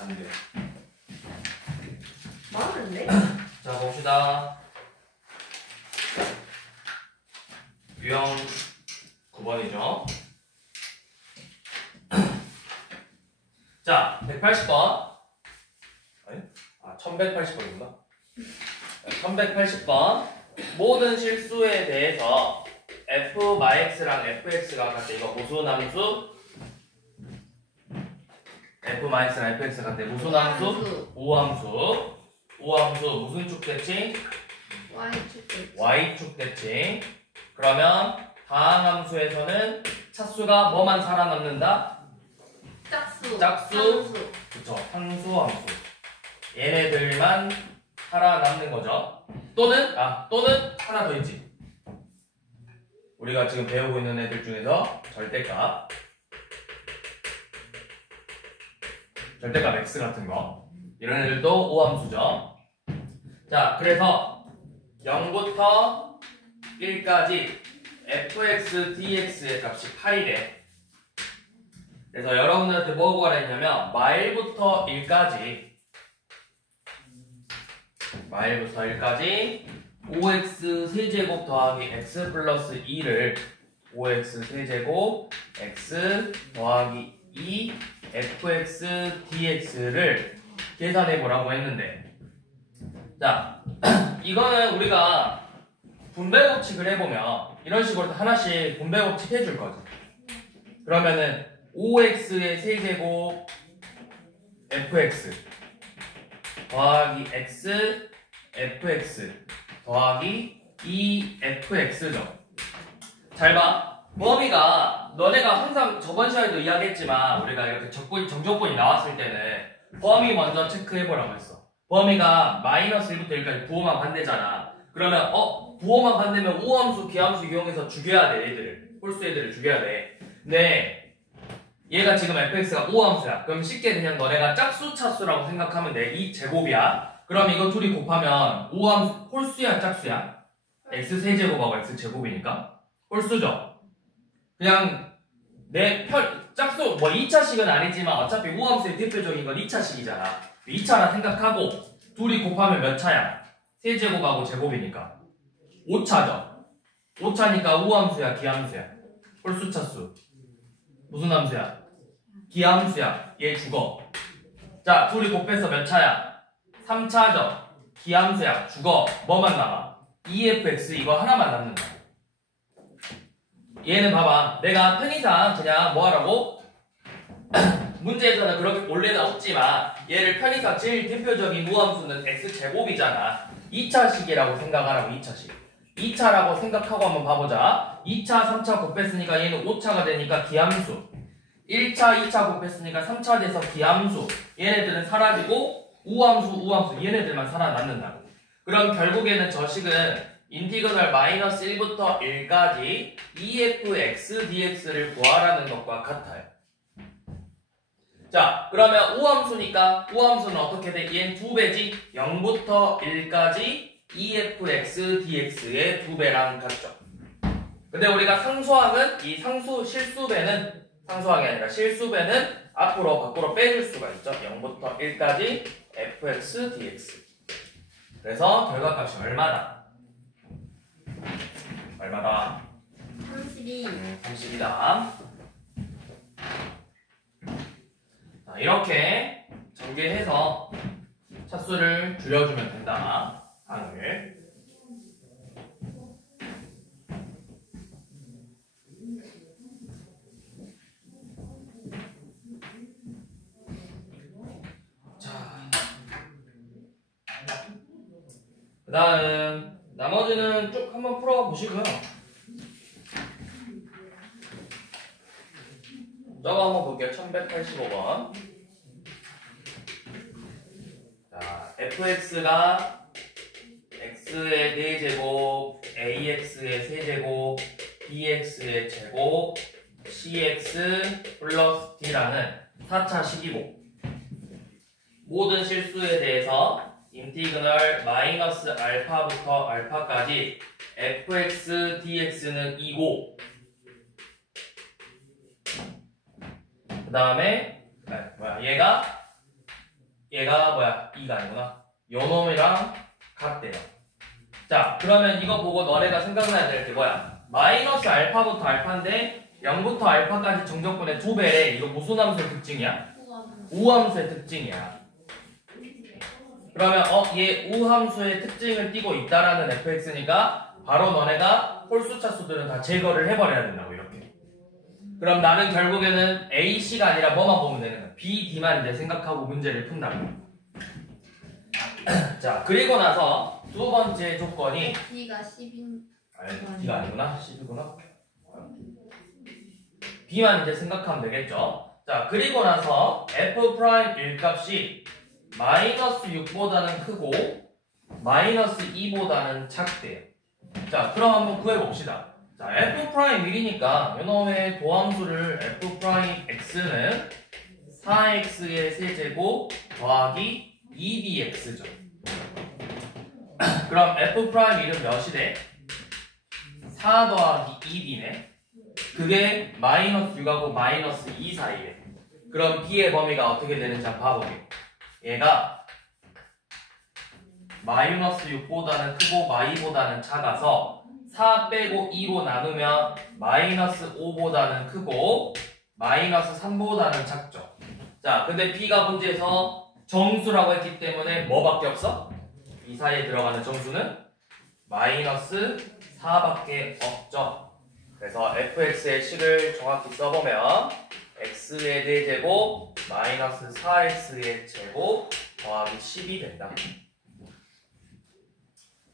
안 돼. 많은데? 자, 봅시다. 유형 9번이죠. 자, 180번. 아니? 1180번인가? 1180번. 모든 실수에 대해서 f-x랑 fx가 같대. 이거 무수함수? f-x랑 fx가 같대. 무수함수? 우함수. 우함수 무슨 축 대칭? Y축 대칭. y축 대칭. 그러면 다항함수에서는 차수가 뭐만 살아남는다? 짝수. 짝수. 상수. 그쵸. 상수함수. 얘네들만 살아남는 거죠. 또는 하나 더 있지. 우리가 지금 배우고 있는 애들 중에서 절대값 x 같은 거. 이런 애들도 오함수죠. 자, 그래서 0부터 1까지 fx, dx의 값이 8이래. 그래서 여러분들한테 뭐 구하라 했냐면 마일부터 1까지 5x 세제곱 더하기 x 플러스 2를 5x 세제곱 x 더하기 2 fx dx를 계산해 보라고 했는데, 자, 이거는 우리가 분배 법칙을 해보면 이런 식으로 하나씩 분배 법칙 해줄 거지. 그러면은 5x의 세제곱 fx 더하기 x fx 더하기 2fx죠. 잘 봐. 범위가 너네가 항상 저번 시간에도 이야기했지만 우리가 이렇게 정적분이 나왔을 때는 범위 먼저 체크해보라고 했어. 범위가 마이너스 1부터 1까지 부호만 반대잖아. 그러면 부호만 반대면 우함수, 기함수 이용해서 죽여야 돼. 얘들을. 홀수 애들을 죽여야 돼. 근데 얘가 지금 fx가 우함수야. 그럼 쉽게 그냥 너네가 짝수 차수라고 생각하면 돼. 이 제곱이야. 그럼 이거 둘이 곱하면 우함수 홀수야 짝수야? x 세제곱하고 x 제곱이니까 홀수죠. 그냥 내 짝수 뭐 2차식은 아니지만 어차피 우함수의 대표적인 건 2차식이잖아. 2차라 생각하고 둘이 곱하면 몇 차야? 세제곱하고 제곱이니까 5차죠. 5차니까 우함수야 기함수야? 홀수 차수. 무슨 함수야? 기함수야. 얘 죽어. 자, 둘이 곱해서 몇 차야? 3차죠. 기함수야. 죽어. 뭐만 남아? EFX 이거 하나만 남는다. 얘는 봐봐. 내가 편의상 그냥 뭐 하라고? 문제에서는 그렇게 원래는 없지만 얘를 편의상 제일 대표적인 무함수는 x제곱이잖아. 2차식이라고 생각하라고. 2차식. 2차라고 생각하고 한번 봐보자. 2차, 3차 곱했으니까 얘는 5차가 되니까 기함수. 1차, 2차 곱했으니까 3차 돼서 기함수. 얘네들은 사라지고 우함수 얘네들만 살아남는다고. 그럼 결국에는 저 식은 인티그널 마이너스 1부터 1까지 EFX dx를 구하라는 것과 같아요. 자, 그러면 우함수니까 우함수는 어떻게 돼? 얘는 2배지? 0부터 1까지 EFX dx의 2배랑 같죠. 근데 우리가 상수항은 이 실수배는 상수항이 아니라 실수배는 앞으로 밖으로 빼줄 수가 있죠. 0부터 1까지 fx dx. 그래서 결과값이 얼마다? 얼마다? 32. 30이다. 자, 이렇게 전개해서 차수를 줄여주면 된다. 항을. 그 다음 나머지는 쭉 한번 풀어보시고요. 저거 한번 볼게요. 1185번. 자, fx가 x의 4제곱, ax의 세제곱, bx의 제곱, cx 플러스 d라는 4차 식이고, 모든 실수에 대해서 인티그널 마이너스 알파부터 알파까지 fx dx는 2고, 그 다음에 얘가 얘가 뭐야? 2가 아니구나. 요 놈이랑 같대요. 자, 그러면 이거 보고 너네가 생각나야 될 게 뭐야? 마이너스 알파부터 알파인데 0부터 알파까지 정적분의 2배래. 이거 무슨 함수의 특징이야? 우함수의 특징이야. 그러면 얘 우함수의 특징을 띠고 있다라는 fx니까 바로 너네가 홀수차수들은 다 제거를 해버려야 된다고 이렇게. 그럼 나는 결국에는 a, c가 아니라 뭐만 보면 되는 거야? b, d만 이제 생각하고 문제를 푼다고. 자, 그리고 나서 두 번째 조건이 B가 10인 아니, D가 아니구나. 10이구나. B만 이제 생각하면 되겠죠. 자, 그리고 나서 f 프라임 일값이 마이너스 6보다는 크고 마이너스 2보다는 작대요. 자, 그럼 한번 구해봅시다. 자, f 프라임 1이니까 이놈의 도함수를 f 프라임 x는 4x의 세제곱 더하기 2dx죠. 그럼 f 프라임 1은 몇이 돼? 4 더하기 2b네. 그게 마이너스 6하고 마이너스 2 사이에. 그럼 b의 범위가 어떻게 되는지 한번 봐볼게요. 얘가 마이너스 6보다는 크고 마이보다는 작아서 4 빼고 2로 나누면 마이너스 5보다는 크고 마이너스 3보다는 작죠. 자, 근데 b가 문제에서 정수라고 했기 때문에 뭐밖에 없어? 이 사이에 들어가는 정수는 마이너스 4밖에 없죠. 그래서 fx의 식을 정확히 써보면 x의 대제곱 마이너스 4x의 제곱 더하기 10이 된다.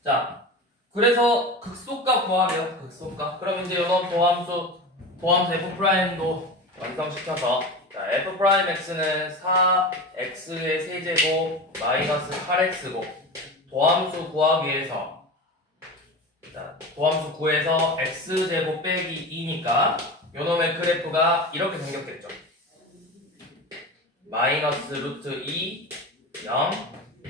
자, 그래서 극소값 구하래요. 극소값. 그럼 이제 이런 도함수 f'도 완성시켜서 자, f'x는 4x의 세제곱 마이너스 8x고 도함수 구하기 위해서 자, 도함수 구해서 x제곱 빼기 2니까 요놈의 그래프가 이렇게 생겼겠죠. 마이너스 루트 2, 0,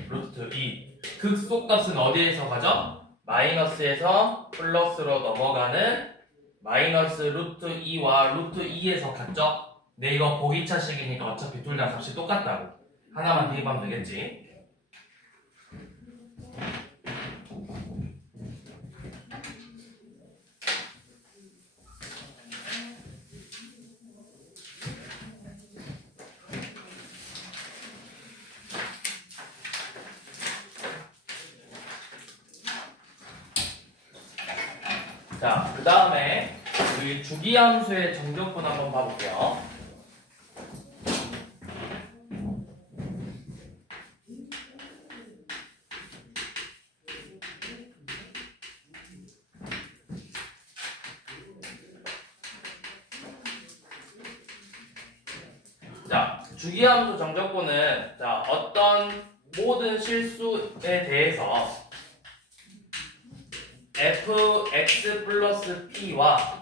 루트 2. 극소값은 어디에서 가죠? 마이너스에서 플러스로 넘어가는 마이너스 루트 2와 루트 2에서 갔죠? 근데 이거 보기차식이니까 어차피 둘 다 값이 똑같다고. 하나만 대입하면 되겠지. 자, 그 다음에 우리 주기함수의 정적분 한번 봐볼게요. 자, 주기함수 정적분은 자, 어떤 모든 실수에 대해서 fx 플러스 p와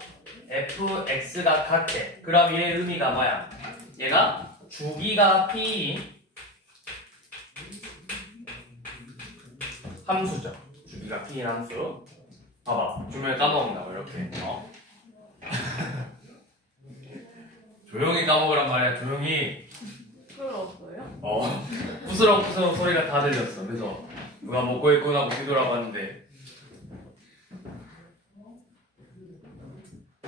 fx가 같대. 그럼 얘의 의미가 뭐야? 얘가 주기가 p 함수죠. 주기가 p인 함수. 봐봐, 주면 까먹는다고 이렇게. 조용히 까먹으란 말이야. 조용히. 부끄러웠어요? 부스럭부스럭 소리가 다 들렸어. 그래서 누가 먹고 있구나 하고 뒤돌아봤는데.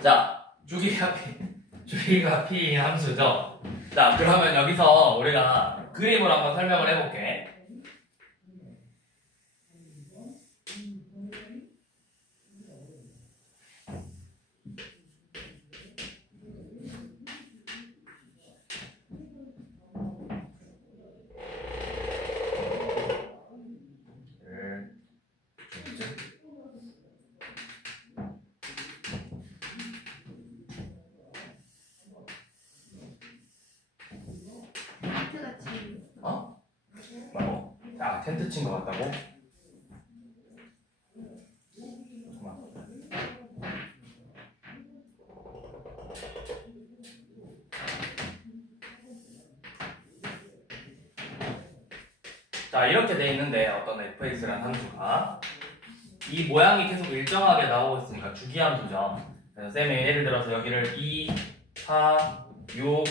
자, 주기가 p인 함수죠. 자, 그러면 여기서 우리가 그림을 한번 설명을 해볼게. 텐트같이 뭐라고? 아, 텐트 친 것 같다고? 잠깐만. 자, 이렇게 돼 있는데 어떤 fx라는 함수가 이 모양이 계속 일정하게 나오고 있으니까 주기함수죠. 그래서 쌤이 예를 들어서 여기를 2, 4, 6,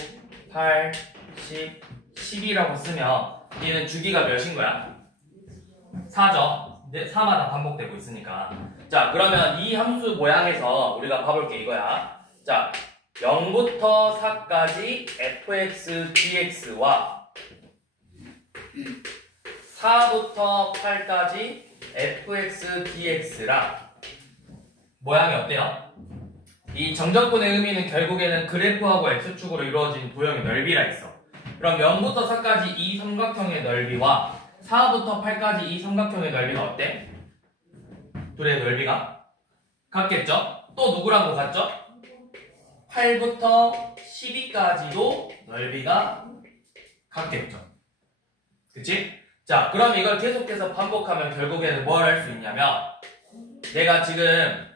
8, 10, 10이라고 쓰면 얘는 주기가 몇인 거야? 4죠. 4마다 반복되고 있으니까. 자, 그러면 이 함수 모양에서 우리가 봐볼게 이거야. 자, 0부터 4까지 fx dx와 4부터 8까지 fx dx랑 모양이 어때요? 이 정적분의 의미는 결국에는 그래프하고 x축으로 이루어진 도형의 넓이라 있어. 그럼 0부터 4까지 이 삼각형의 넓이와 4부터 8까지 이 삼각형의 넓이가 어때? 둘의 넓이가 같겠죠? 또 누구랑 같죠? 8부터 12까지도 넓이가 같겠죠. 그치? 자, 그럼 이걸 계속해서 반복하면 결국에는 뭘 할 수 있냐면 내가 지금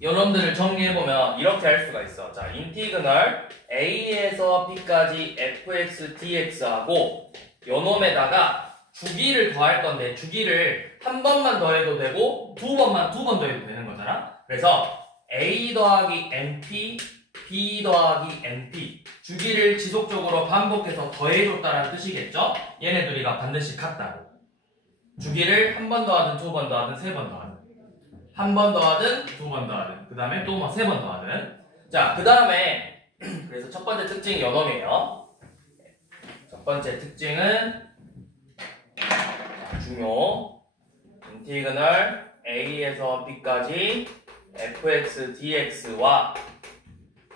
여러분들을 정리해보면 이렇게 할 수가 있어. 자, 인티그널 a에서 b까지 fx dx하고 요놈에다가 주기를 더할 건데 주기를 한 번만 더해도 되고 두 번 더해도 되는 거잖아. 그래서 a 더하기 np, b 더하기 np 주기를 지속적으로 반복해서 더해줬다는 뜻이겠죠? 얘네 둘이가 반드시 같다고. 주기를 한 번 더하든 두 번 더하든 세 번 더하든 한 번 더하든 두 번 더하든 그 다음에 또 뭐 세 번 더하든. 자, 그 다음에 그래서 첫 번째 특징이 요놈이에요. 첫 번째 특징은 중요 인티그널 a에서 b까지 fx dx와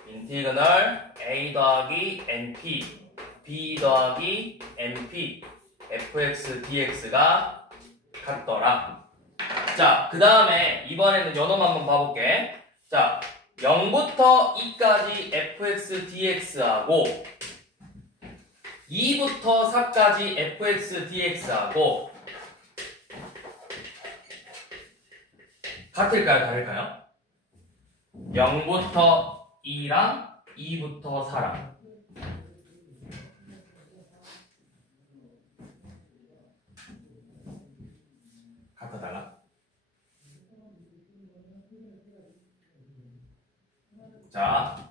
인티그널 a 더하기 np b 더하기 np fx dx가 같더라. 자, 그 다음에 이번에는 요놈 한번 봐볼게. 자, 0부터 2까지 fx dx하고 2부터 4까지 fx dx하고 같을까요? 다를까요? 0부터 2랑 2부터 4랑 같아 달라? 자,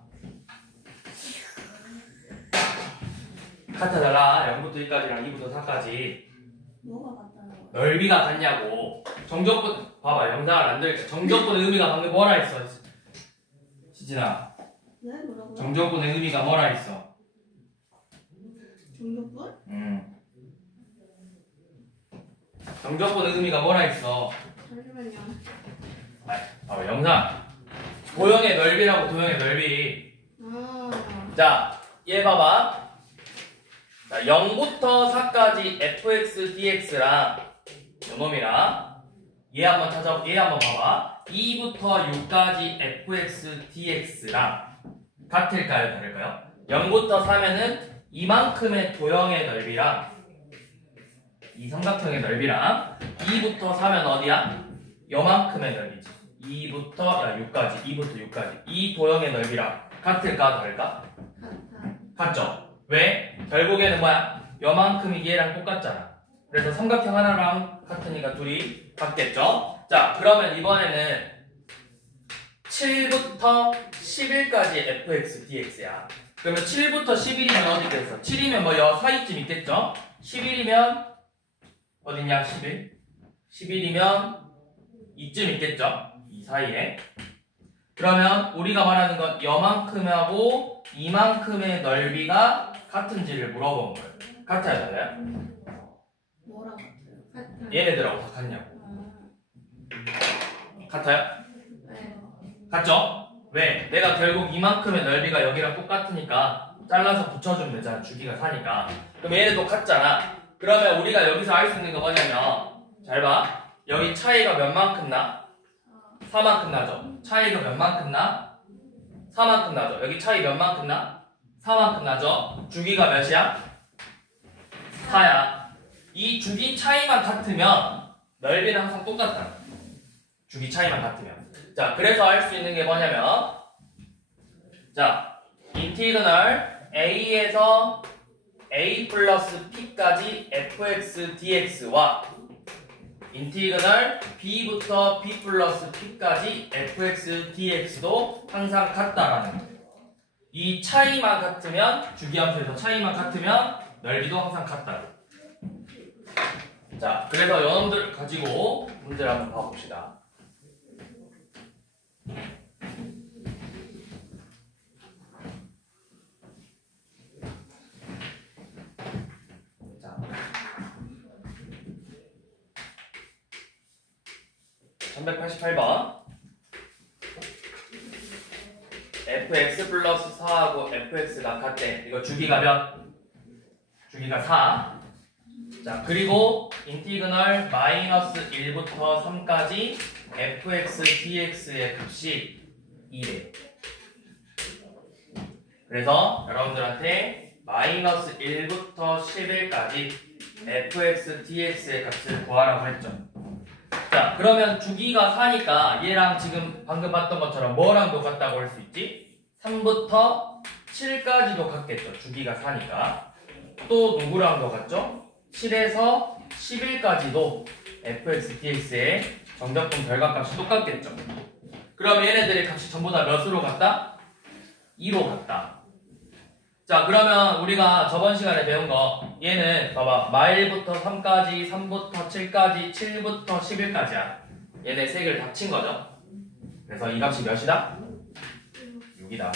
같아 달라. 0부터 2까지랑 2부터 4까지 뭐가 같아요? 넓이가 같냐고. 정적분 봐봐, 영상을 안 들게. 정적분의 의미가 방금 뭐라 했어? 시진아, 네? 뭐라고요? 정적분의 의미가 뭐라 했어? 중력분? 정적분의 의미가 뭐라 했어? 잠시만요. 영상. 도형의 넓이라고, 도형의 넓이. 자, 얘 봐봐. 자, 0부터 4까지 fx dx랑 요놈이랑 얘 한번 봐봐. 2부터 6까지 fx dx랑 같을까요? 다를까요? 0부터 4면은 이만큼의 도형의 넓이랑 이 삼각형의 넓이랑 2부터 4면 어디야? 요만큼의 넓이지. 2부터 6까지 이 도형의 넓이랑 같을까? 다를까? 같죠? 왜? 결국에는 뭐야? 요만큼이 얘랑 똑같잖아. 그래서 삼각형 하나랑 같으니까 둘이 같겠죠? 자, 그러면 이번에는 7부터 11까지 fx dx야. 그러면 7부터 11이면 어디 있겠어? 7이면 뭐 여 사이쯤 있겠죠? 11이면 어디냐? 11? 11이면 이쯤 있겠죠? 이 사이에. 그러면 우리가 말하는 건 여만큼하고 이만큼의 넓이가 같은지를 물어본 거예요. 같아요, 달라요? 뭐랑 같아요? 같아요. 얘네들하고 다 같냐고. 같아요? 네. 같죠? 왜? 내가 결국 이만큼의 넓이가 여기랑 똑같으니까 잘라서 붙여주면 되잖아. 주기가 4니까. 그럼 얘네도 같잖아. 그러면 우리가 여기서 알 수 있는 거 뭐냐면 잘 봐. 여기 차이가 몇 만큼 나? 4만큼 나죠? 차이가 몇 만큼 나? 4만큼 나죠? 여기 차이 몇 만큼 나? 4만큼 나죠? 주기가 몇이야? 4야. 이 주기 차이만 같으면 넓이는 항상 똑같다. 주기 차이만 같으면. 자, 그래서 알 수 있는 게 뭐냐면 자, 인티그널 a에서 a 플러스 p까지 fx dx와 인티그널 b부터 b 플러스 p까지 fx dx도 항상 같다라는 거예요. 이 차이만 같으면 주기함수에서 차이만 같으면 넓이도 항상 같다고. 자, 그래서 여러분들 가지고 문제를 한번 봐봅시다. 자, 1188번. fx 플러스 4하고 fx가 같대. 이거 주기가 몇? 주기가 4. 자, 그리고 인티그널 마이너스 1부터 3까지 fx dx의 값이 2래. 그래서 여러분들한테 마이너스 1부터 11까지 fx dx의 값을 구하라고 했죠. 자, 그러면 주기가 4니까 얘랑 지금 방금 봤던 것처럼 뭐랑 똑같다고 할 수 있지? 3부터 7까지도 같겠죠. 주기가 4니까. 또 누구랑 똑같죠? 7에서 11까지도 fx dx의 정적분 결과값이 똑같겠죠. 그럼 얘네들의 값이 전부 다 몇으로 같다? 2로 같다. 자, 그러면 우리가 저번 시간에 배운 거 얘는 봐봐. 마일부터 3까지, 3부터 7까지, 7부터 11까지야. 얘네 세 개를 합친 거죠. 그래서 이 값이 몇이다? 6이다.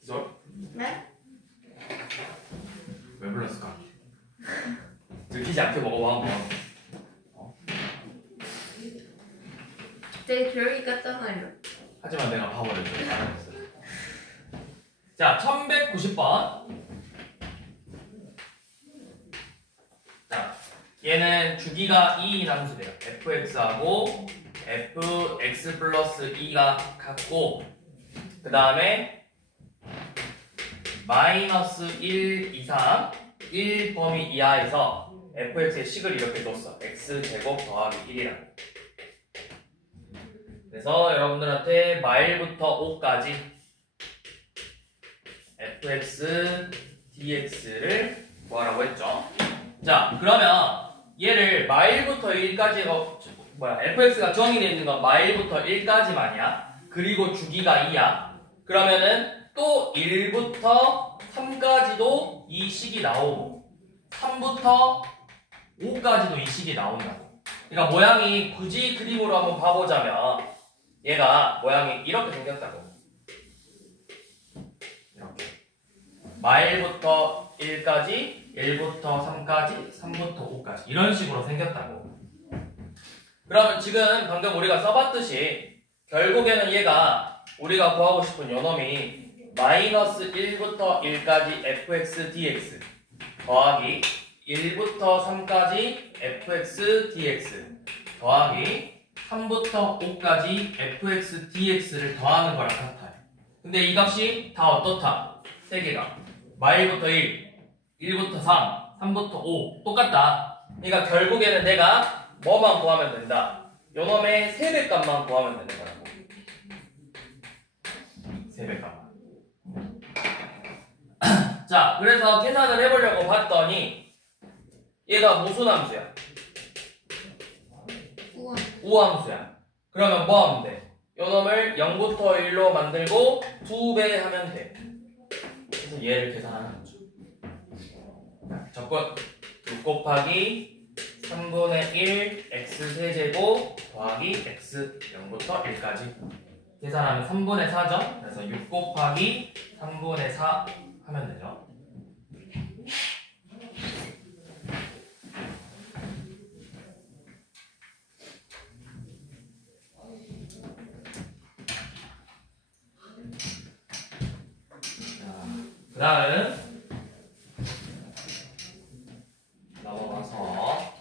기솔? 네? 왜 불렀을까? 들키지 않게 먹어봐 한번. 되게 별이 같잖아요. 하지만 내가 바보를 좀 알아냈어. 자, 1190번. 자, 얘는 주기가 2인 함수래요. fx하고 fx 플러스 2가 같고, 그 다음에 마이너스 1 이상 1 범위 이하에서 fx의 식을 이렇게 줬어. x제곱 더하기 1이라고. 그래서 여러분들한테 마일부터 5까지 fx dx를 구하라고 했죠. 자, 그러면 얘를 마일부터 1까지 fx가 정의되어 있는 건 마일부터 1까지만이야. 그리고 주기가 2야. 그러면은 또 1부터 3까지도 이 식이 나오고 3부터 5까지도 이 식이 나온다고. 그러니까 모양이 굳이 그림으로 한번 봐보자면 얘가 모양이 이렇게 생겼다고. 이렇게 마일부터 1까지, 1부터 3까지, 3부터 5까지 이런 식으로 생겼다고. 그러면 지금 방금 우리가 써봤듯이 결국에는 얘가 우리가 구하고 싶은 요놈이 마이너스 1부터 1까지 fx dx 더하기 1부터 3까지 fx dx 더하기 3부터 5까지 fx dx를 더하는 거랑 같아요. 근데 이 값이 다 어떻다? 세 개가 마일부터 1, 1부터 3, 3부터 5 똑같다. 그러니까 결국에는 내가 뭐만 구하면 된다? 요놈의 3배 값만 구하면 되는 거라고. 3배 값만. 자, 그래서 계산을 해보려고 봤더니 얘가 무슨 함수야? 우함수야. 그러면 뭐 하면 돼? 요놈을 0부터 1로 만들고 2배 하면 돼. 그래서 얘를 계산하는 거죠. 적분 6 곱하기 3분의 1 x 세제곱 더하기 x 0부터 1까지 계산하면 3분의 4죠. 그래서 6 곱하기 3분의 4 하면 되죠. 그 다음 넘어가서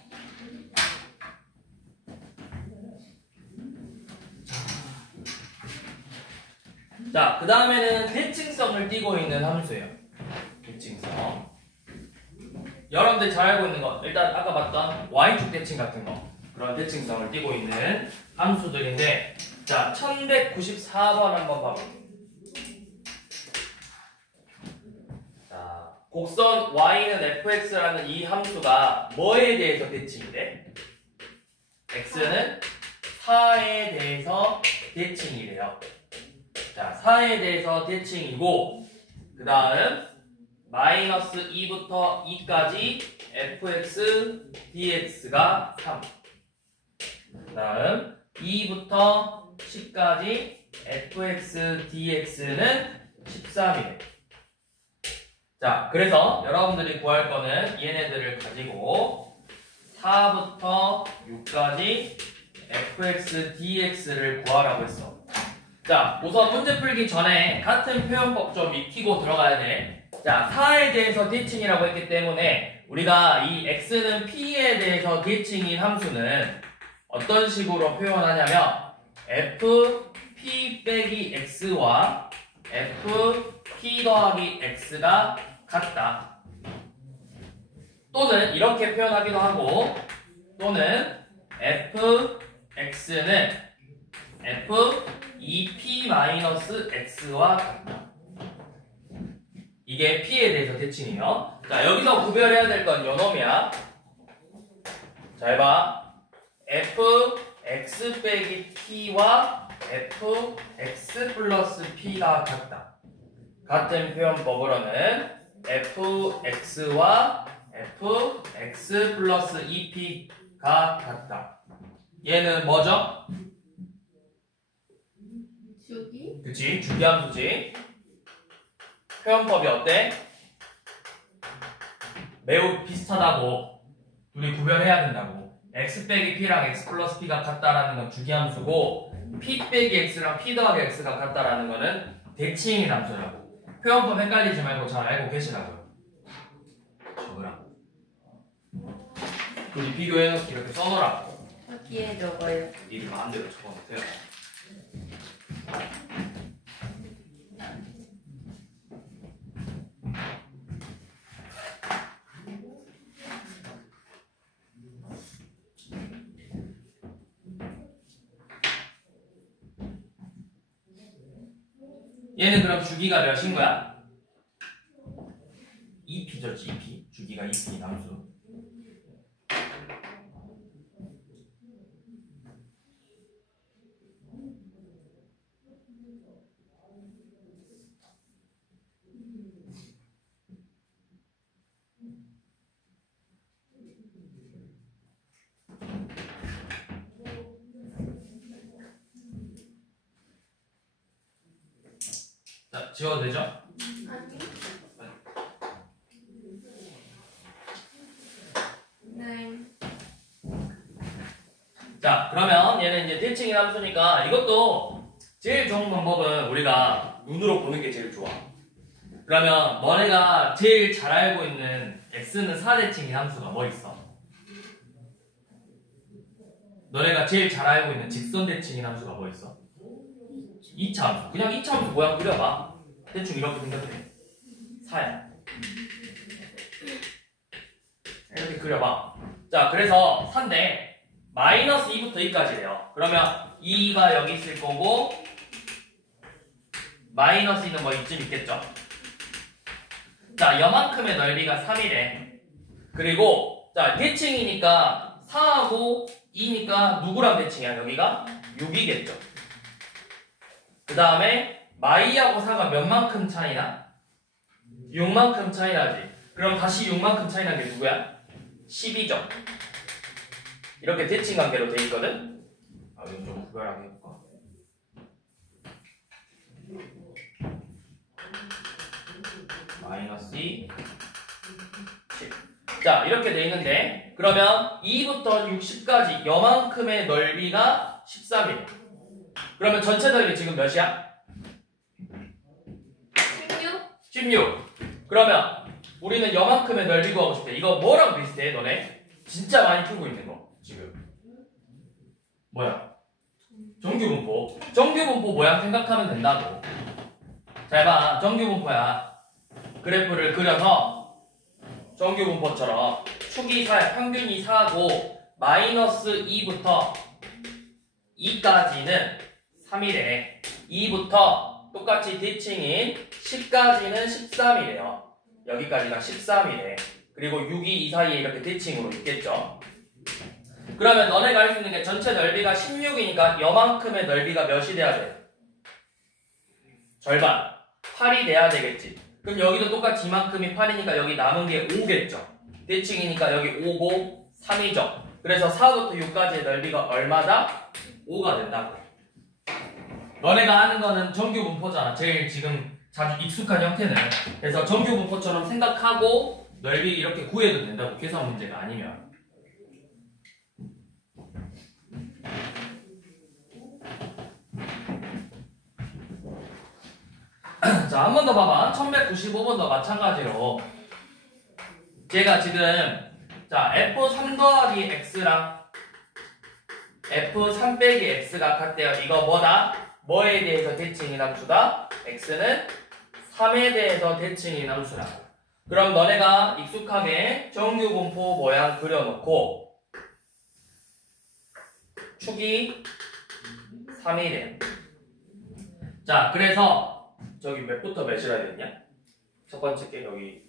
자, 그 다음에는 대칭성을 띠고 있는 함수예요. 대칭성. 여러분들 잘 알고 있는 거 일단 아까 봤던 y축 대칭 같은 거 그런 대칭성을 띠고 있는 함수들인데 자, 1194번 한번 봐볼게요. 곡선 y는 fx라는 이 함수가 뭐에 대해서 대칭이 돼? x는 4에 대해서 대칭이 돼요. 자, 4에 대해서 대칭이고 그 다음 마이너스 2부터 2까지 fx dx가 3. 그 다음 2부터 10까지 fx dx는 13이래. 자, 그래서 여러분들이 구할 거는 얘네들을 가지고 4부터 6까지 fx dx를 구하라고 했어. 자, 우선 문제 풀기 전에 같은 표현법 좀 익히고 들어가야 돼. 자, 4에 대해서 대칭이라고 했기 때문에 우리가 이 x는 p에 대해서 대칭인 함수는 어떤 식으로 표현하냐면 fp 빼기 x와 fp 더하기 x가 같다. 또는 이렇게 표현하기도 하고, 또는 fx는 f2p-x와 같다. 이게 p에 대해서 대칭이에요. 자, 여기서 구별해야 될 건 요놈이야. 잘 봐. fx 빼기 p와 fx 플러스 p가 같다. 같은 표현법으로는 fx와 fx 플러스 2p가 같다. 얘는 뭐죠? 주기? 그치, 주기함수지. 표현법이 어때? 매우 비슷하다고. 둘이 구별해야 된다고. x 빼기 p랑 x 플러스 p가 같다라는 건 주기함수고, p 빼기 x랑 p 더하기 x가 같다라는 거는 대칭인 함수라고. 표현법 헷갈리지 말고 잘 알고 계시라고요. 적으라. 둘이 비교해놓고 이렇게 써놓으라고. 여기에 적어요. 이 마음대로 적어놓으세요. 얘는 그럼 주기가 몇인 거야? 2p죠, 2p. 주기가 2p인 함수. 자, 지워도 되죠? 아니. 네. 자, 그러면 얘는 이제 대칭인 함수니까 이것도 제일 좋은 방법은 우리가 눈으로 보는 게 제일 좋아. 그러면 너네가 제일 잘 알고 있는 x는 4대칭인 함수가 뭐 있어? 너네가 제일 잘 알고 있는 직선대칭인 함수가 뭐 있어? 2차 함수. 그냥 2차 함수 모양 그려봐. 대충 이렇게 생겼대. 4야. 이렇게 그려봐. 자, 그래서 4인데 마이너스 2부터 2까지래요. 그러면 2가 여기 있을 거고 마이너스 2는 뭐 이쯤 있겠죠? 자, 여만큼의 넓이가 3이래. 그리고 자, 대칭이니까 4하고 2니까 누구랑 대칭이야? 여기가 6이겠죠. 그 다음에 마이하고 4가 몇만큼 차이나? 6만큼 차이나지. 그럼 다시 6만큼 차이난 게 누구야? 10이죠. 이렇게 대칭 관계로 돼 있거든. 아, 이거 좀 구별하게 해볼까? 마이너스 2, 10. 자, 이렇게 돼 있는데 그러면 2부터 60까지 여만큼의 넓이가 13이래. 그러면 전체 넓이 지금 몇이야? 16? 16. 그러면 우리는 여만큼의 넓이 구하고 싶대. 이거 뭐랑 비슷해, 너네? 진짜 많이 풀고 있는 거 지금. 뭐야? 정규분포. 정규분포 모양 생각하면 된다고. 잘 봐. 정규분포야. 그래프를 그려서 정규분포처럼 축이 4, 평균이 4고 마이너스 2부터 2까지는 3이래. 2부터 똑같이 대칭인 10까지는 13이래요. 여기까지가 13이래. 그리고 6이 이 사이에 이렇게 대칭으로 있겠죠. 그러면 너네가 알 수 있는 게 전체 넓이가 16이니까 여만큼의 넓이가 몇이 돼야 돼? 절반. 8이 돼야 되겠지. 그럼 여기도 똑같이 이만큼이 8이니까 여기 남은 게 5겠죠. 대칭이니까 여기 5고 3이죠. 그래서 4부터 6까지의 넓이가 얼마다? 5가 된다고. 너네가 하는 거는 정규 분포잖아. 제일 지금 자주 익숙한 형태는. 그래서 정규 분포처럼 생각하고 넓이 이렇게 구해도 된다고. 계산 문제가 아니면. 자, 한 번 더 봐봐. 1195번도 마찬가지로 제가 지금 자 F3 더하기 X랑 F3 빼기 X가 같대요. 이거 뭐다? 뭐에 대해서 대칭인 함수다? X는 3에 대해서 대칭인 함수라. 그럼 너네가 익숙하게 정규분포 모양 그려놓고 축이 3이래요. 자, 그래서 저기 몇부터 몇이라 되냐? 첫 번째 게 여기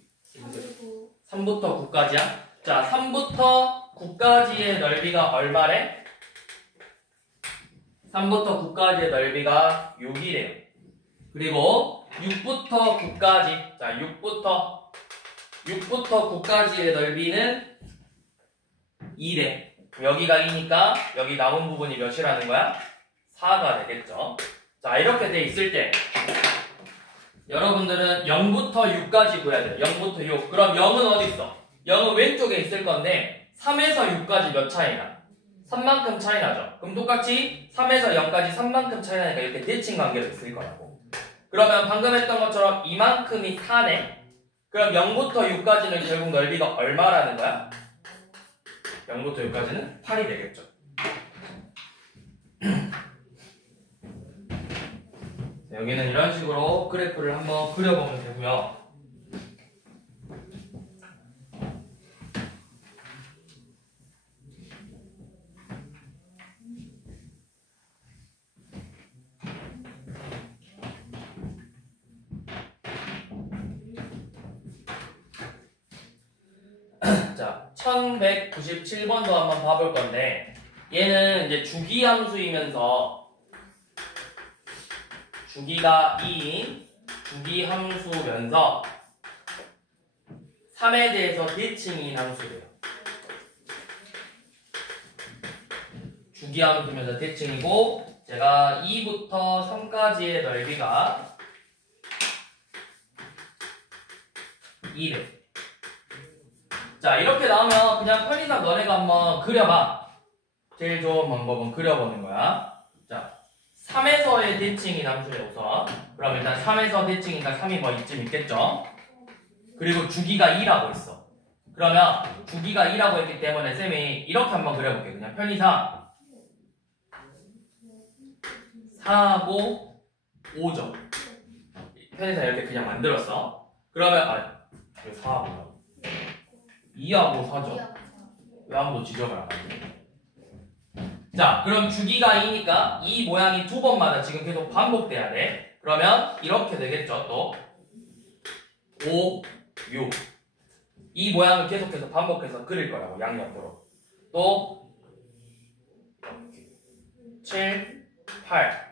3부터 9까지야? 자, 3부터 9까지의 넓이가 얼마래? 3부터 9까지의 넓이가 6이래요. 그리고 6부터 9까지, 자, 6부터 9까지의 넓이는 2래. 여기가 2니까 여기 남은 부분이 몇이라는 거야? 4가 되겠죠. 자, 이렇게 돼 있을 때 여러분들은 0부터 6까지 구해야 돼요. 0부터 6. 그럼 0은 어디 있어? 0은 왼쪽에 있을 건데 3에서 6까지 몇 차이 나? 3만큼 차이 나죠. 그럼 똑같이 3에서 0까지 3만큼 차이 나니까 이렇게 대칭 관계로 있을 거라고. 그러면 방금 했던 것처럼 이만큼이 4네. 그럼 0부터 6까지는 결국 넓이가 얼마라는 거야? 0부터 6까지는 8이 되겠죠. 여기는 이런 식으로 그래프를 한번 그려보면 되고요. 자, 1197번도 한번 봐볼 건데 얘는 이제 주기 함수이면서 주기가 2인 주기 함수면서 3에 대해서 대칭인 함수래요. 주기 함수면서 대칭이고 제가 2부터 3까지의 넓이가 2래. 자, 이렇게 나오면 그냥 편의상 너네가 한번 그려봐. 제일 좋은 방법은 그려보는 거야. 자, 3에서의 대칭인 함수예요, 우선. 그럼 일단 3에서 대칭이니까 3이 뭐 이쯤 있겠죠? 그리고 주기가 2라고 했어. 그러면 주기가 2라고 했기 때문에 쌤이 이렇게 한번 그려볼게요. 그냥 편의상 4하고 5죠. 편의상 이렇게 그냥 만들었어. 그러면 왜 4하고 2하고 4죠. 왜 아무도 지적을 안 하지? 자, 그럼 주기가 2니까 이 모양이 두 번마다 지금 계속 반복돼야 돼. 그러면 이렇게 되겠죠, 또. 5, 6. 이 모양을 계속해서 반복해서 그릴 거라고, 양옆으로. 또 7, 8,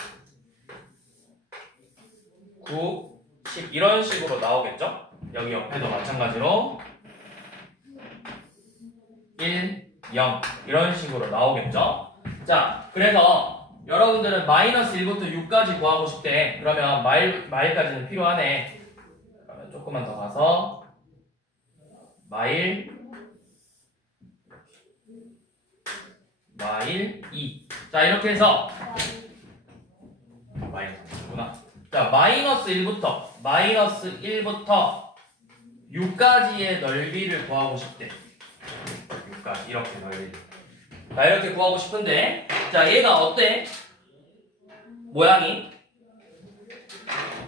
9, 10 이런 식으로 나오겠죠? 여기 옆에도 마찬가지로 1, 0 이런 식으로 나오겠죠? 자, 그래서 여러분들은 마이너스 1부터 6까지 구하고 싶대. 그러면 마일까지는 필요하네. 그러면 조금만 더 가서 마일 2. 자, 이렇게 해서 마이너스구나. 자, 마이너스 1부터 6까지의 넓이를 구하고 싶대. 6까지 이렇게 넓이. 자, 이렇게 구하고 싶은데, 자, 얘가 어때? 모양이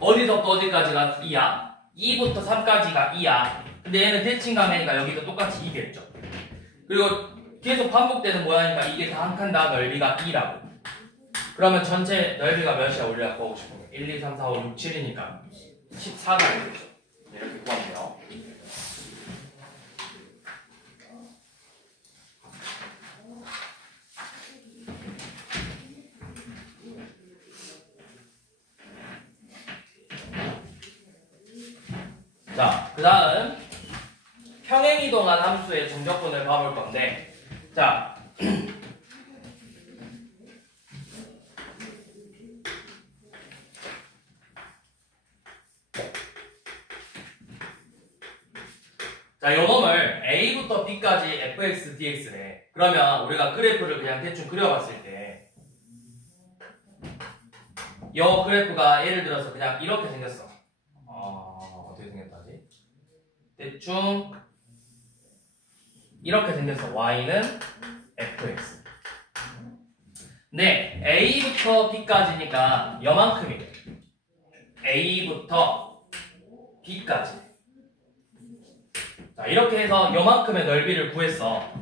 어디서부터 어디까지가 2야? 2부터 3까지가 2야. 근데 얘는 대칭 관계니까 여기도 똑같이 2겠죠. 그리고 계속 반복되는 모양이니까 이게 다 한 칸 다 넓이가 2라고. 그러면 전체 넓이가 몇이야? 우리가 구하고 싶은 거. 1, 2, 3, 4, 5, 6, 7이니까 14가 되겠죠. 이렇게 구하면 돼요. 자, 그 다음 평행이동한 함수의 정적분을 봐볼 건데, 자, 자, 요 놈을 A부터 B까지 fx, dx래. 그러면 우리가 그래프를 그냥 대충 그려봤을 때, 요 그래프가 예를 들어서 그냥 이렇게 생겼어. 어떻게 생겼다지? 대충 이렇게 생겼어. y는 fx. 네, A부터 B까지니까 요만큼이 돼. A부터 B까지. 자, 이렇게 해서 요만큼의 넓이를 구했어.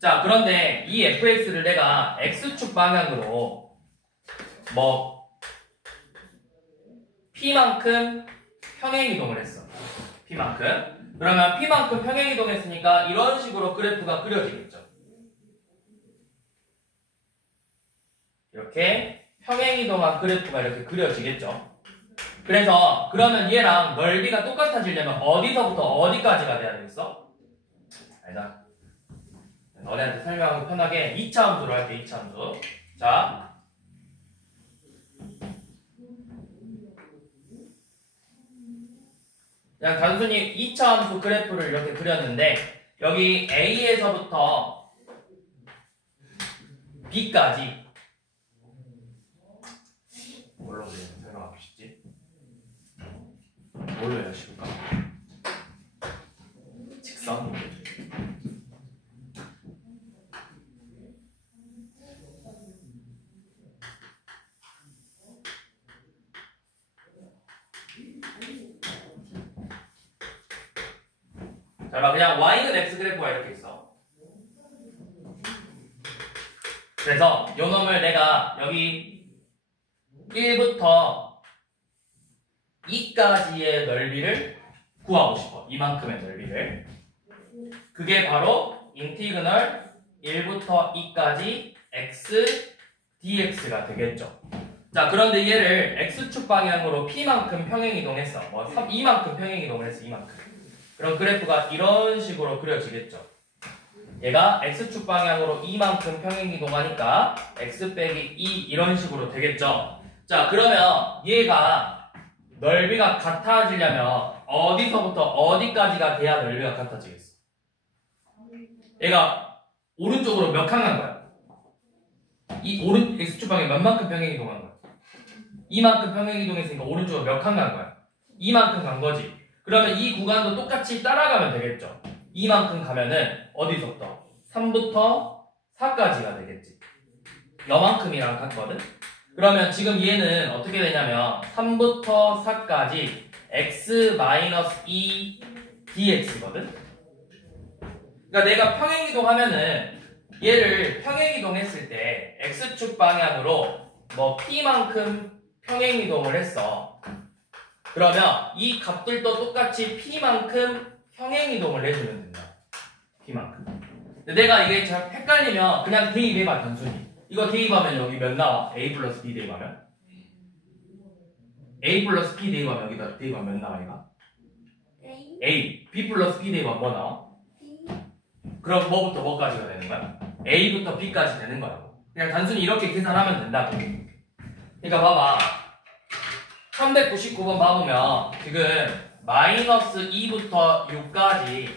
자, 그런데 이 fx를 내가 x축 방향으로 뭐 p만큼 평행이동을 했어. p만큼. 그러면 p만큼 평행이동했으니까 이런 식으로 그래프가 그려지겠죠. 이렇게 평행이동한 그래프가 이렇게 그려지겠죠. 그래서 그러면 얘랑 넓이가 똑같아지려면 어디서부터 어디까지가 돼야 되겠어? 알자. 너네한테 설명하기 편하게 2차 함수로 할게. 2차 함수. 자, 그냥 단순히 2차 함수 그래프를 이렇게 그렸는데 여기 A에서부터 B까지 뭘로 설명하기 쉽지? 뭘로 해야 쉽을까? 직선? 자, 막 그냥 y는 x 그래프가 이렇게 있어. 그래서 요 놈을 내가 여기 1부터 2까지의 넓이를 구하고 싶어. 이만큼의 넓이를. 그게 바로 인티그널 1부터 2까지 x dx가 되겠죠. 자, 그런데 얘를 x축 방향으로 p만큼 평행이동했어. 뭐 이만큼 평행이동을 했어. 이만큼. 그럼 그래프가 이런 식으로 그려지겠죠. 얘가 x축 방향으로 이만큼 평행이동하니까 x 빼기 2 이런 식으로 되겠죠. 자, 그러면 얘가 넓이가 같아지려면 어디서부터 어디까지가 돼야 넓이가 같아지겠어? 얘가 오른쪽으로 몇 칸 간 거야? 이 x축 방향 몇 만큼 평행이동한 거야? 이만큼 평행이동했으니까 오른쪽으로 몇 칸 간 거야? 이만큼 간 거지. 그러면 이 구간도 똑같이 따라가면 되겠죠. 이만큼 가면은 어디서부터? 3부터 4까지가 되겠지. 요만큼이랑 같거든? 그러면 지금 얘는 어떻게 되냐면 3부터 4까지 x-2 dx거든? 그러니까 내가 평행이동 하면은 얘를 평행이동 했을 때 x축 방향으로 뭐 p만큼 평행이동을 했어. 그러면 이 값들도 똑같이 p만큼 평행이동을 해주면 된다. p만큼. 근데 내가 이게 잘 헷갈리면 그냥 대입해봐. 단순히. 이거 대입하면 여기 몇 나와? a 플러스 b 대입하면? a 플러스 b 대입하면 여기다 대입하면 몇 나와 얘가? a. b 플러스 b 대입하면 뭐 나와? 그럼 뭐부터 뭐까지가 되는 거야? a부터 b까지 되는 거야. 그냥 단순히 이렇게 계산하면 된다고. 그러니까 봐봐. 399번 봐보면 지금 마이너스 2부터 6까지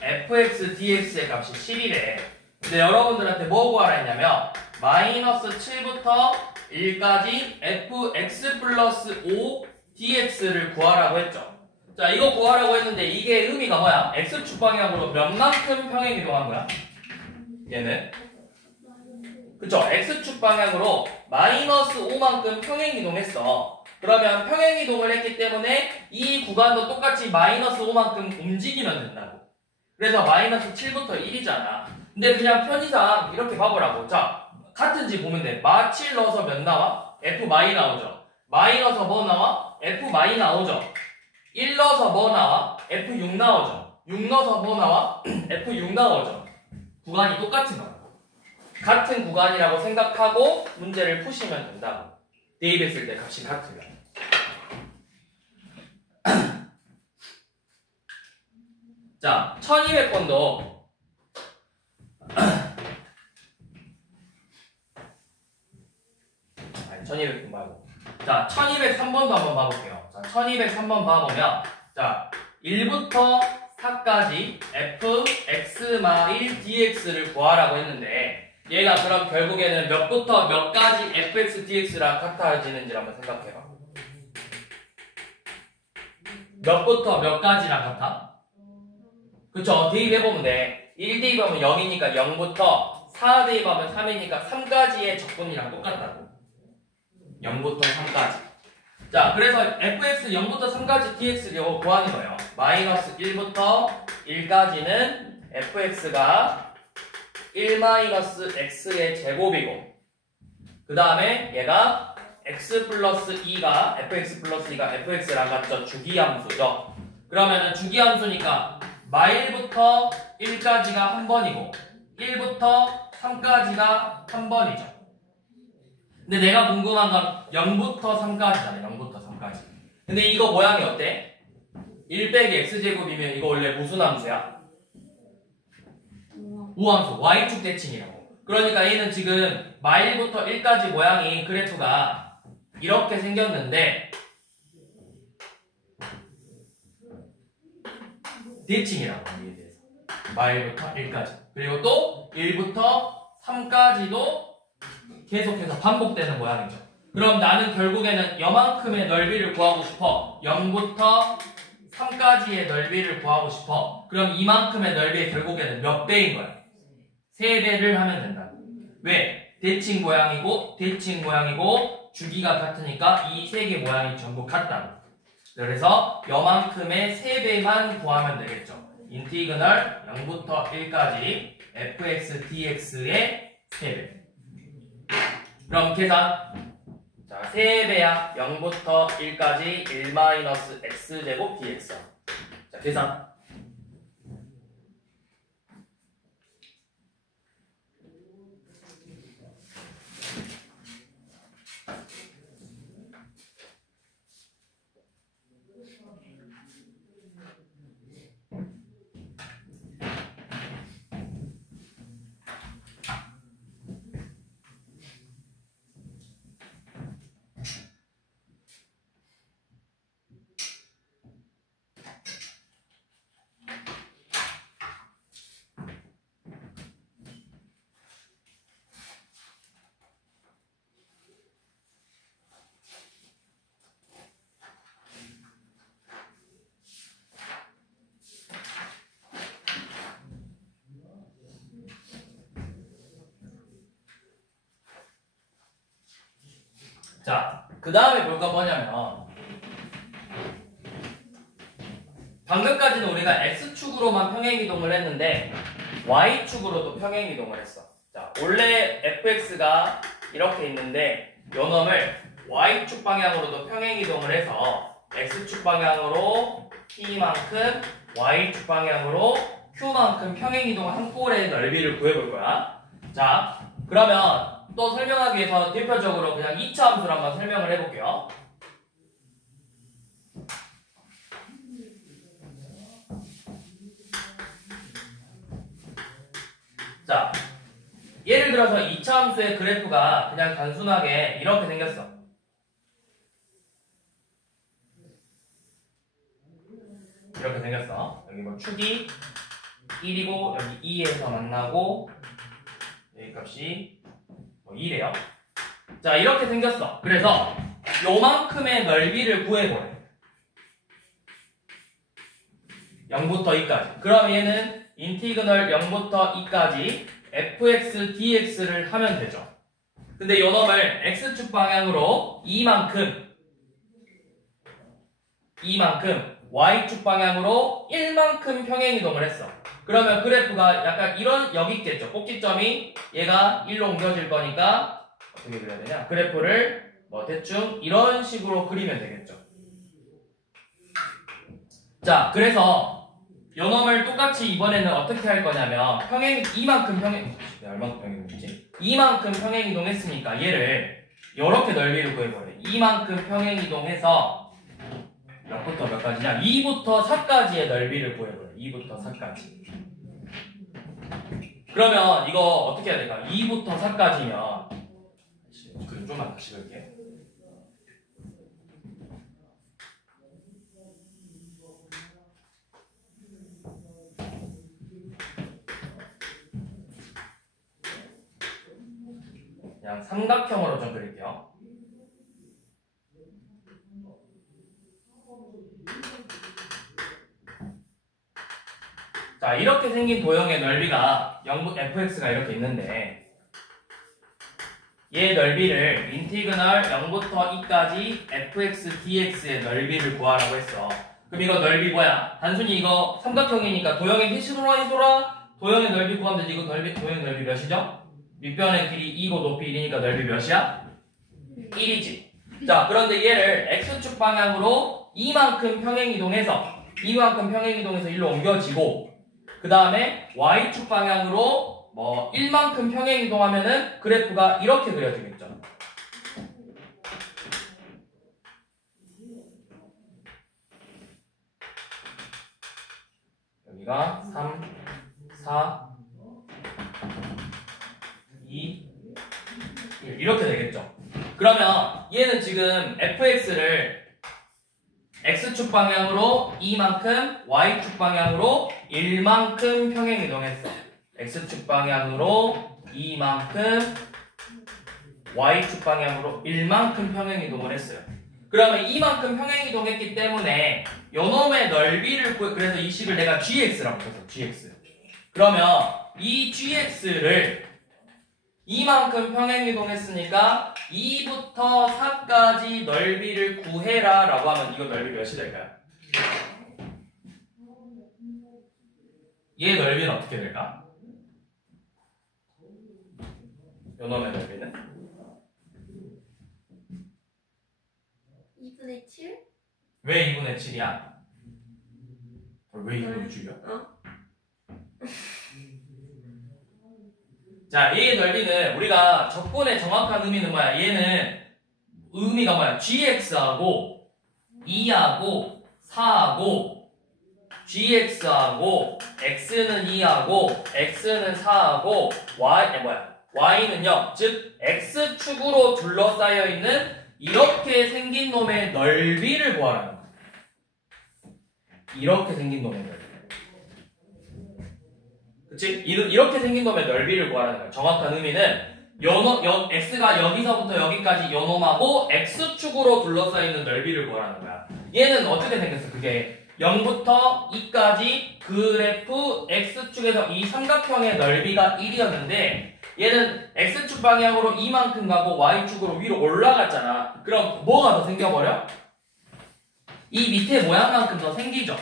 fx dx의 값이 10이래. 근데 여러분들한테 뭐 구하라 했냐면 마이너스 7부터 1까지 fx 플러스 5 dx를 구하라고 했죠. 자, 이거 구하라고 했는데 이게 의미가 뭐야? x축 방향으로 몇 만큼 평행이동한 거야? 얘는 그쵸? x축 방향으로 마이너스 5만큼 평행이동했어. 그러면 평행이동을 했기 때문에 이 구간도 똑같이 마이너스 5만큼 움직이면 된다고. 그래서 마이너스 7부터 1이잖아. 근데 그냥 편의상 이렇게 봐보라고. 자, 같은지 보면 돼. 마 7 넣어서 몇 나와? f 마이 나오죠. 마이 넣어서 뭐 나와? f 마이 나오죠. 1 넣어서 뭐 나와? f 6 나오죠. 6 넣어서 뭐 나와? f 6 나오죠. 구간이 똑같은 거야. 같은 구간이라고 생각하고 문제를 푸시면 된다고. 대입했을 때 값이 같으면. 자, 1200번도 아니 1200번 말고 자 1203번도 한번 봐볼게요. 자 1203번 봐보면 자 1부터 4까지 f, x, 1, dx를 구하라고 했는데 얘가 그럼 결국에는 몇부터 몇까지 fx, dx랑 같아지는지 한번 생각해봐. 몇부터 몇까지랑 같아? 그쵸? 대입해보면 돼. 1 대입하면 0이니까 0부터 4 대입하면 3이니까 3까지의 적분이랑 똑같다고. 0부터 3까지. 자, 그래서 fx 0부터 3까지 dx를 구하는 거예요. 마이너스 1부터 1까지는 fx가 1-x의 제곱이고 그 다음에 얘가 x 플러스 2가 fx 플러스 2가 fx랑 같죠? 주기함수죠. 그러면은 주기함수니까 마일부터 1까지가 한 번이고 1부터 3까지가 한 번이죠. 근데 내가 궁금한 건 0부터 3까지잖아요. 0부터 3까지. 근데 이거 모양이 어때? 1 빼기 x제곱이면 이거 원래 무슨 함수야? 우함수. y축 대칭이라고. 그러니까 얘는 지금 마일부터 1까지 모양이 그래프가 이렇게 생겼는데 대칭이라고 여기에 대해서. 마일부터 1까지. 그리고 또 1부터 3까지도 계속해서 반복되는 모양이죠. 그럼 나는 결국에는 요만큼의 넓이를 구하고 싶어. 0부터 3까지의 넓이를 구하고 싶어. 그럼 이만큼의 넓이의 결국에는 몇 배인 거야? 3배를 하면 된다. 왜? 대칭 모양이고 주기가 같으니까 이 3개 모양이 전부 같다고. 그래서 요만큼의 3배만 구하면 되겠죠. 인티그널 0부터 1까지 fx dx의 3배. 그럼 계산. 자, 3배야. 0부터 1까지 1-x제곱 dx. 자, 계산. 자, 그 다음에 볼 건 뭐냐면 방금까지는 우리가 X축으로만 평행이동을 했는데 Y축으로도 평행이동을 했어. 자, 원래 fx가 이렇게 있는데 요 놈을 Y축 방향으로도 평행이동을 해서 X축 방향으로 T만큼 Y축 방향으로 Q만큼 평행이동 한 꼴의 넓이를 구해볼 거야. 자, 그러면 또 설명하기 위해서 대표적으로 그냥 2차 함수를 한번 설명을 해볼게요. 자, 예를 들어서 2차 함수의 그래프가 그냥 단순하게 이렇게 생겼어. 이렇게 생겼어. 여기 뭐 축이 1이고 여기 2에서 만나고 여기 값이 2래요. 자, 이렇게 생겼어. 그래서 요만큼의 넓이를 구해보래. 0부터 2까지. 그럼 얘는 인티그널 0부터 2까지 fx dx를 하면 되죠. 근데 요 놈을 x축 방향으로 이만큼 y축 방향으로 1만큼 평행이동을 했어. 그러면 그래프가 약간 이런 여기 있겠죠. 꼭지점이 얘가 1로 옮겨질 거니까 어떻게 그려야 되냐? 그래프를 뭐 대충 이런 식으로 그리면 되겠죠. 자, 그래서 요 놈을 똑같이 이번에는 어떻게 할 거냐면 이만큼 얼마큼 평행이동이지? 이만큼 평행이동했으니까 얘를 이렇게 넓이를 구해버려. 이만큼 평행이동해서 몇부터 몇 가지냐? 2부터 4까지의 넓이를 구해버려. 2부터 4까지. 그러면 이거 어떻게 해야 될까? 2부터 4까지면 그림 좀만 다시 그릴게요. 그냥 삼각형으로 좀 그릴게요. 자, 이렇게 생긴 도형의 넓이가 fx가 이렇게 있는데 얘 넓이를 인티그널 0부터 2까지 fx dx의 넓이를 구하라고 했어. 그럼 이거 넓이 뭐야? 단순히 이거 삼각형이니까 도형의 히스로라 히소라 도형의 넓이 구하면 되지. 이거 도형의 넓이 몇이죠? 밑변의 길이 2고 높이 1이니까 넓이 몇이야? 1이지. 자, 그런데 얘를 x축 방향으로 이만큼 평행이동해서 일로 옮겨지고 그 다음에 y축 방향으로 뭐 1만큼 평행이동하면은 그래프가 이렇게 그려지겠죠. 여기가 3, 4, 2, 1 이렇게 되겠죠. 그러면 얘는 지금 fx를 x축 방향으로 2만큼, y축 방향으로 1만큼 평행이동했어. x축 방향으로 2만큼, y축 방향으로 1만큼 평행이동을 했어요. 그러면 2만큼 평행이동했기 때문에 요놈의 넓이를 그래서 이 식을 내가 gx라고 했어. gx. 그러면 이 gx를 2만큼 평행이동했으니까 2부터 4까지 넓이를 구해라 라고 하면 이거 넓이 몇이 될까요? 얘 넓이는 어떻게 될까? 요놈의 넓이는? 2분의 7? 왜 2분의 7이야? 왜 2분의 7이야? 자, 얘의 넓이는 우리가 적분의 정확한 의미는 뭐야? 얘는 의미가 뭐야? gx하고 2하고 4하고 gx하고 x는 2하고 x는 4하고 y는 0. 즉 x축으로 둘러싸여 있는 이렇게 생긴 놈의 넓이를 구하라는 거야. 이렇게 생긴 놈의 넓이. 그치? 이렇게 생긴 놈의 넓이를 구하라는 거야. 정확한 의미는 x가 여기서부터 여기까지 요놈하고 x축으로 둘러싸여 있는 넓이를 구하라는 거야. 얘는 어떻게 생겼어? 그게 0부터 2까지 그래프 x축에서 이 삼각형의 넓이가 1이었는데 얘는 x축 방향으로 이만큼 가고 y축으로 위로 올라갔잖아. 그럼 뭐가 더 생겨버려? 이 밑에 모양만큼 더 생기죠.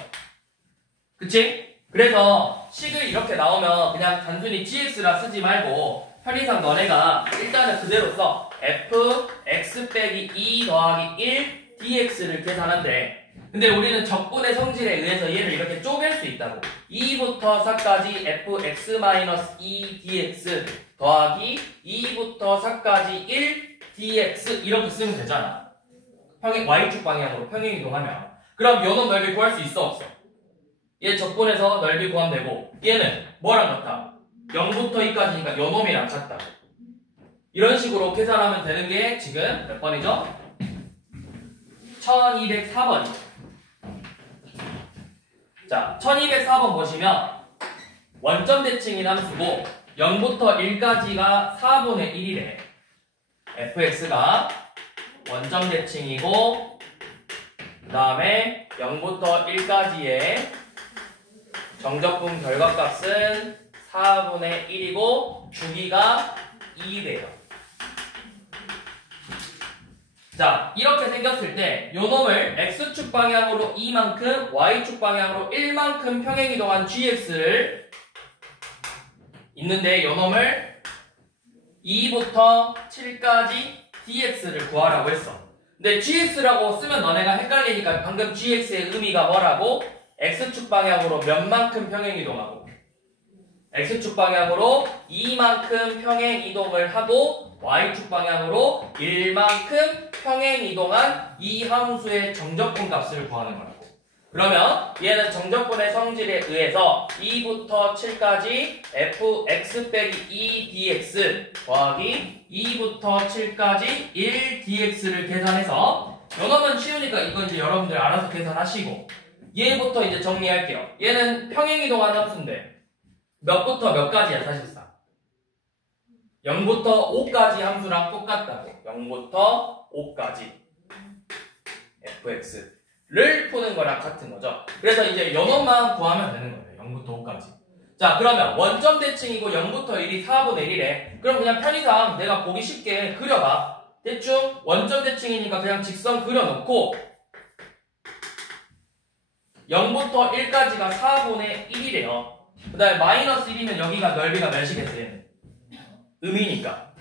그치? 그래서 식을 이렇게 나오면 그냥 단순히 gx라 쓰지 말고 편의상 너네가 일단은 그대로 써. fx 빼기 2 더하기 1 dx를 계산한대. 근데 우리는 적분의 성질에 의해서 얘를 이렇게 쪼갤 수 있다고. 2부터 4까지 fx-2 dx 더하기 2부터 4까지 1 dx 이렇게 쓰면 되잖아. y축 방향으로 평행이동하면. 그럼 요놈 넓이 구할 수 있어 없어? 얘 적분해서 넓이 구하면 되고 얘는 뭐랑 같아? 0부터 2까지니까 요놈이랑 같다. 이런 식으로 계산하면 되는 게 지금 몇 번이죠? 1204번이죠. 자, 1204번 보시면 원점 대칭인 함수고 0부터 1까지가 4분의 1이래. fx가 원점 대칭이고 그 다음에 0부터 1까지의 정적분 결과값은 4분의 1이고 주기가 2래요. 자, 이렇게 생겼을 때 요놈을 x축 방향으로 2만큼 y축 방향으로 1만큼 평행이동한 gx를 있는데 요놈을 2부터 7까지 dx를 구하라고 했어. 근데 gx라고 쓰면 너네가 헷갈리니까 방금 gx의 의미가 뭐라고? x축 방향으로 몇만큼 평행이동하고 x축 방향으로 2만큼 평행이동을 하고 y축 방향으로 1만큼 평행이동한 이 함수의 정적분 값을 구하는 거라고. 그러면 얘는 정적분의 성질에 의해서 2부터 7까지 fx 빼기 2dx 더하기 2부터 7까지 1dx를 계산해서 요놈은 쉬우니까 이건 이제 여러분들 알아서 계산하시고 얘부터 이제 정리할게요. 얘는 평행이동한 함수인데 몇부터 몇까지야 사실상 0부터 5까지 함수랑 똑같다고. 0부터 5까지 fx를 푸는 거랑 같은 거죠. 그래서 이제 요놈만 구하면 되는 거예요. 0부터 5까지. 자, 그러면 원점 대칭이고 0부터 1이 4분의 1이래. 그럼 그냥 편의상 내가 보기 쉽게 그려봐. 대충 원점 대칭이니까 그냥 직선 그려놓고 0부터 1까지가 4분의 1이래요. 그 다음에 마이너스 1이면 여기가 넓이가 몇이겠어요? 음이니까.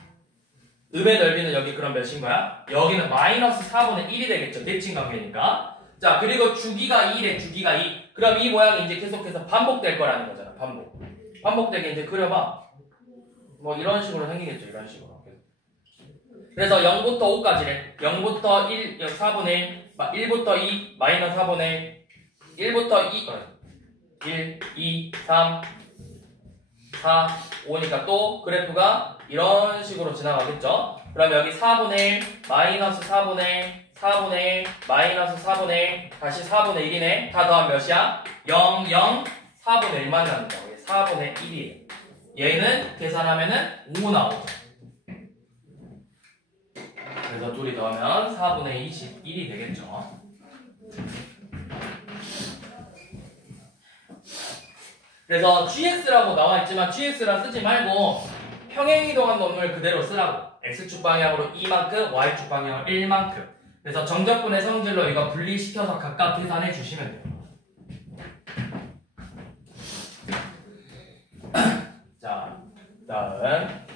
음의 넓이는 여기 그럼 몇인 거야? 여기는 마이너스 4분의 1이 되겠죠. 대칭 관계니까. 자, 그리고 주기가 2래, 주기가 2. 그럼 이 모양이 이제 계속해서 반복될 거라는 거잖아, 반복. 반복되게 이제 그려봐. 뭐 이런 식으로 생기겠죠, 이런 식으로. 그래서 0부터 5까지래. 0부터 1, 4분의 1, 1부터 2, 마이너스 4분의 1부터 2, 1, 2, 3, 4, 5니까 또 그래프가 이런 식으로 지나가겠죠. 그럼 여기 4분의 1, 마이너스 4분의 1, 4분의 1, 마이너스 4분의 1, 다시 4분의 1이네. 다 더하면 몇이야? 0, 0, 4분의 1만 나온다. 4분의 1이에요. 얘는 계산하면은 5 나오죠. 그래서 둘이 더하면 4분의 21이 되겠죠. 그래서 gx라고 나와있지만 gx라 쓰지 말고 평행이동한 놈을 그대로 쓰라고. x축 방향으로 2만큼, y축 방향으로 1만큼. 그래서 정적분의 성질로 이거 분리시켜서 각각 계산해 주시면 돼요. 자, 다음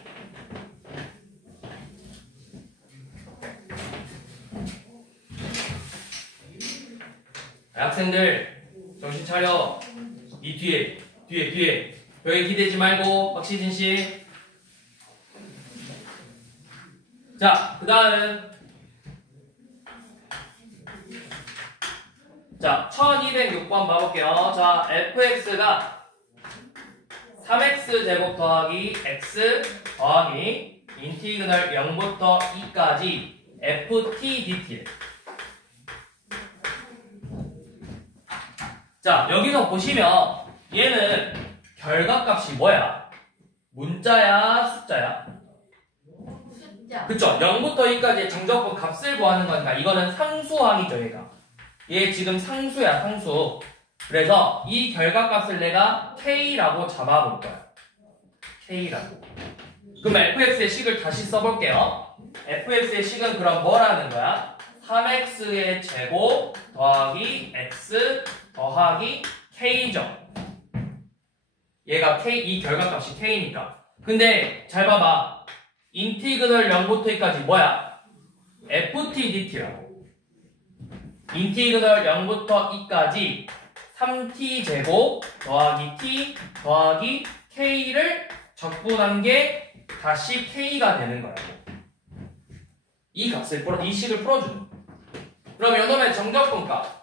학생들 정신 차려. 이 뒤에 벽에 기대지 말고 박시진씨. 자, 그 다음 자 1206번 봐볼게요. 자, fx가 3x제곱 더하기 x 더하기 인티그널 0부터 2까지 ft dt. 자, 여기서 보시면 얘는 결과값이 뭐야? 문자야, 숫자야? 숫자. 그쵸? 0부터 2까지의 정적분 값을 구하는 거니까 이거는 상수항이죠, 얘가. 얘 지금 상수야, 상수. 그래서 이 결과값을 내가 K라고 잡아볼 거야. K라고. 그럼 fx의 식을 다시 써볼게요. fx의 식은 그럼 뭐라는 거야? 3x의 제곱 더하기 x 더하기 k죠. 얘가 k, 이 결과값이 k니까. 근데 잘 봐봐. 인티그널 0부터 2까지 뭐야? ft dt라고. 인티그널 0부터 2까지 3t 제곱 더하기 t 더하기 k를 적분한 게 다시 k가 되는 거라고. 이 값을 이 식을 풀어주는 거야. 그럼 요놈의 정적분값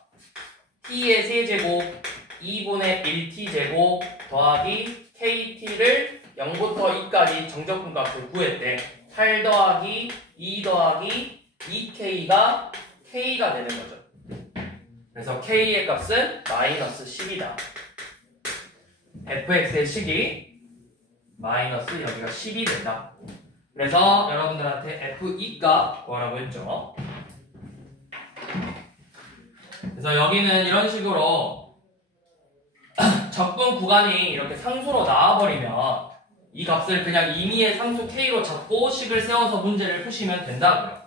t의 세제곱 2분의 1t제곱 더하기 kt를 0부터 2까지 정적분값을 구했대. 8 더하기 2 더하기 2k가 k가 되는 거죠. 그래서 k의 값은 마이너스 10이다. fx의 식이 마이너스 여기가 10이 된다. 그래서 여러분들한테 f2값 구하라고 했죠. 그래서 여기는 이런 식으로 적분 구간이 이렇게 상수로 나와버리면 이 값을 그냥 임의의 상수 k로 잡고 식을 세워서 문제를 푸시면 된다고요.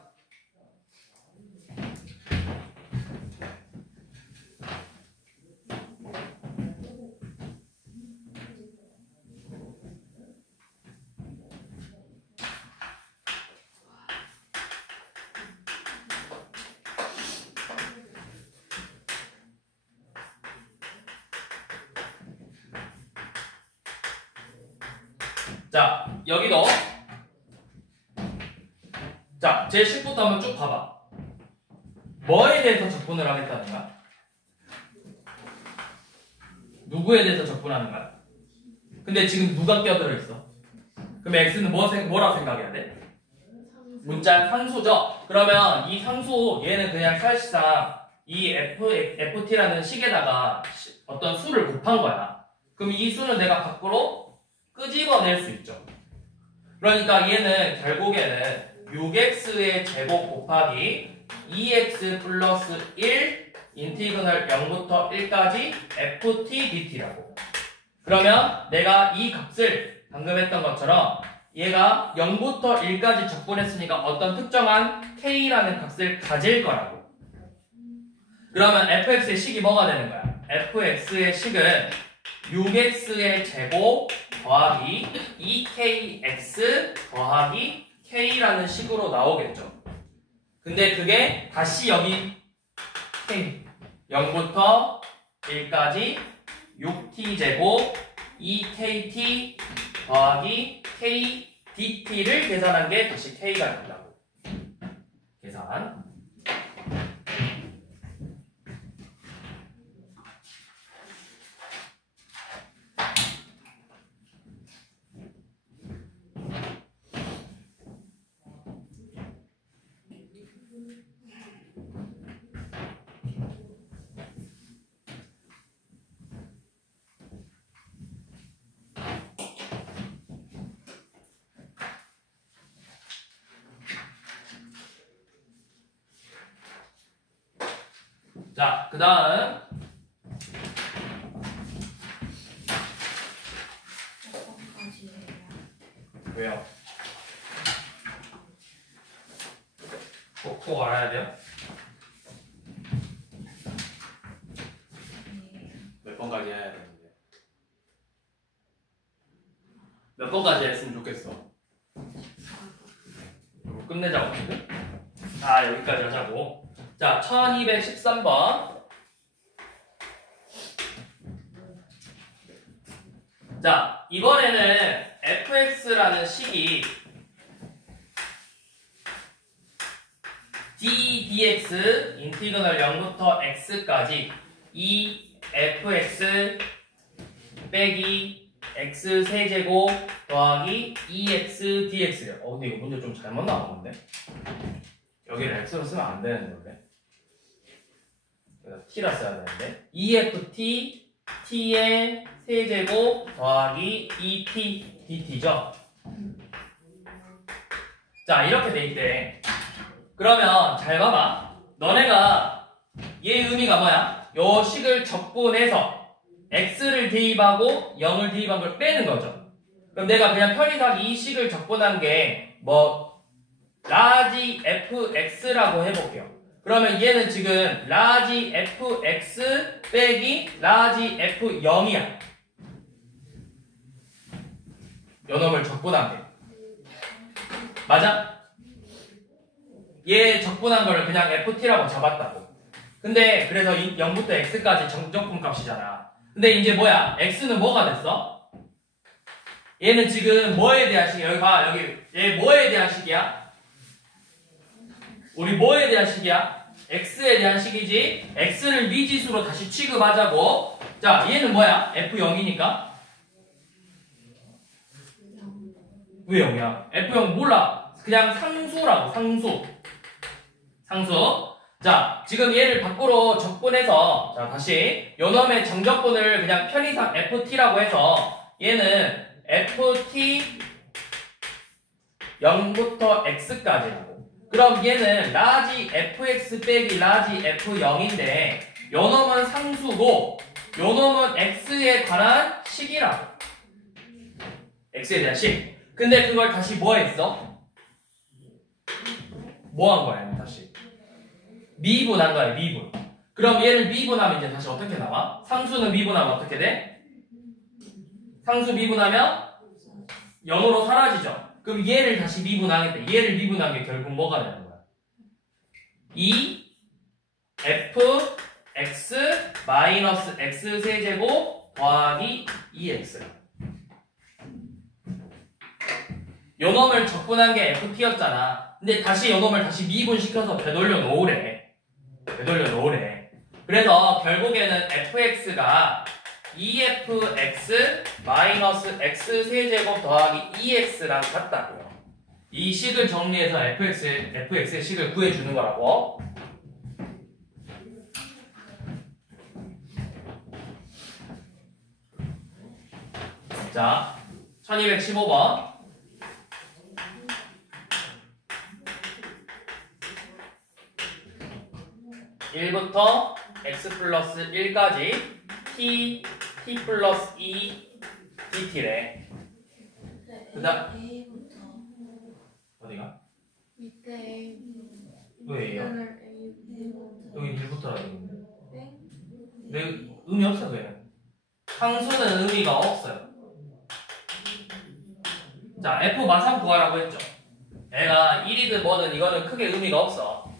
자, 여기도 자, 제 10부터 한번 쭉 봐봐. 뭐에 대해서 적분을 하겠다는 거야? 누구에 대해서 적분하는 거야? 근데 지금 누가 껴들어 있어? 그럼 x는 뭐라고 생각해야 돼? 문자 상수죠? 그러면 이 상수 얘는 그냥 사실상 이 ft라는 식에다가 어떤 수를 곱한 거야. 그럼 이 수는 내가 밖으로 끄집어낼 수 있죠. 그러니까 얘는 결국에는 6x의 제곱 곱하기 2x 플러스 1 인티그널 0부터 1까지 ft dt라고. 그러면 내가 이 값을 방금 했던 것처럼 얘가 0부터 1까지 적분했으니까 어떤 특정한 k라는 값을 가질 거라고. 그러면 fx의 식이 뭐가 되는 거야? fx의 식은 6x의 제곱 더하기 2kx 더하기 k라는 식으로 나오겠죠. 근데 그게 다시 여기 k 0부터 1까지 6t 제곱 2kt 더하기 k dt를 계산한 게 다시 k가 된다고. 계산. 자, 그 다음 왜요? 꼭 알아야 돼요? 몇 번까지 해야 되는데? 몇 번까지 했으면 좋겠어? 이거 끝내자고 지금? 아, 여기까지 하자고. 자, 1213번. 자, 이번에는 fx라는 식이 ddx 인티그널 0부터 x까지 이 fx 빼기 x 세제곱 더하기 2x dx래요. 근데 이거 문제 좀 잘못 나온 건데? 여기를 x로 쓰면 안 되는데 원래. t라 써야 되는데 2ft t의 세제곱 더하기 2t dt죠. 자, 이렇게 돼 있대. 그러면 잘 봐봐. 너네가 얘 의미가 뭐야? 요 식을 적분해서 x를 대입하고 0을 대입한 걸 빼는 거죠. 그럼 내가 그냥 편의상 이 식을 적분한 게 뭐 라지 fx라고 해볼게요. 그러면 얘는 지금 라지 fx 빼기 라지 f0이야. 요 놈을 적분한 게. 맞아? 얘 적분한 거를 그냥 ft라고 잡았다고. 근데 그래서 0부터 x까지 정적분 값이잖아. 근데 이제 뭐야? x는 뭐가 됐어? 얘는 지금 뭐에 대한 식이야? 여기 봐. 여기 얘 뭐에 대한 식이야? 우리 뭐에 대한 식이야? x에 대한 식이지. x를 미지수로 다시 취급하자고. 자, 얘는 뭐야? f0이니까. 왜 0이야? f0 몰라. 그냥 상수라고. 상수. 자, 지금 얘를 밖으로 적분해서, 자, 다시 요 놈의 정적분을 그냥 편의상 ft라고 해서 얘는 ft 0부터 x까지라고. 그럼 얘는 라지 fx 빼기 라지 f0인데 요 놈은 상수고 요 놈은 x에 관한 식이라고. x에 대한 식. 근데 그걸 다시 뭐 했어? 뭐 한 거야? 다시 미분한 거야. 미분. 그럼 얘를 미분하면 이제 다시 어떻게 나와? 상수는 미분하면 어떻게 돼? 상수 미분하면 0으로 사라지죠. 그럼 얘를 다시 미분하겠다. 얘를 미분한 게 결국 뭐가 되는 거야? 2 f x 마이너스 x 세제곱 더하기 2x. 요 놈을 적분한 게 ft였잖아. 근데 다시 요 놈을 다시 미분시켜서 되돌려 놓으래. 그래서 결국에는 fx가 2fx 마이너스 x 세제곱 더하기 2x랑 같다고요. 이 식을 정리해서 fx의 식을 구해주는 거라고. 자, 1215번. 1부터 x 플러스 1까지 t 플러스 2 dt래. 그다음 A부터 어디가? 밑에 A부터 왜요? A부터 여기 1부터라고 있는데. 땡 왜 의미 없어 그냥. 상수는 의미가 없어요. 자, f 마상 구하라고 했죠. 애가 1이든 뭐든 이거는 크게 의미가 없어.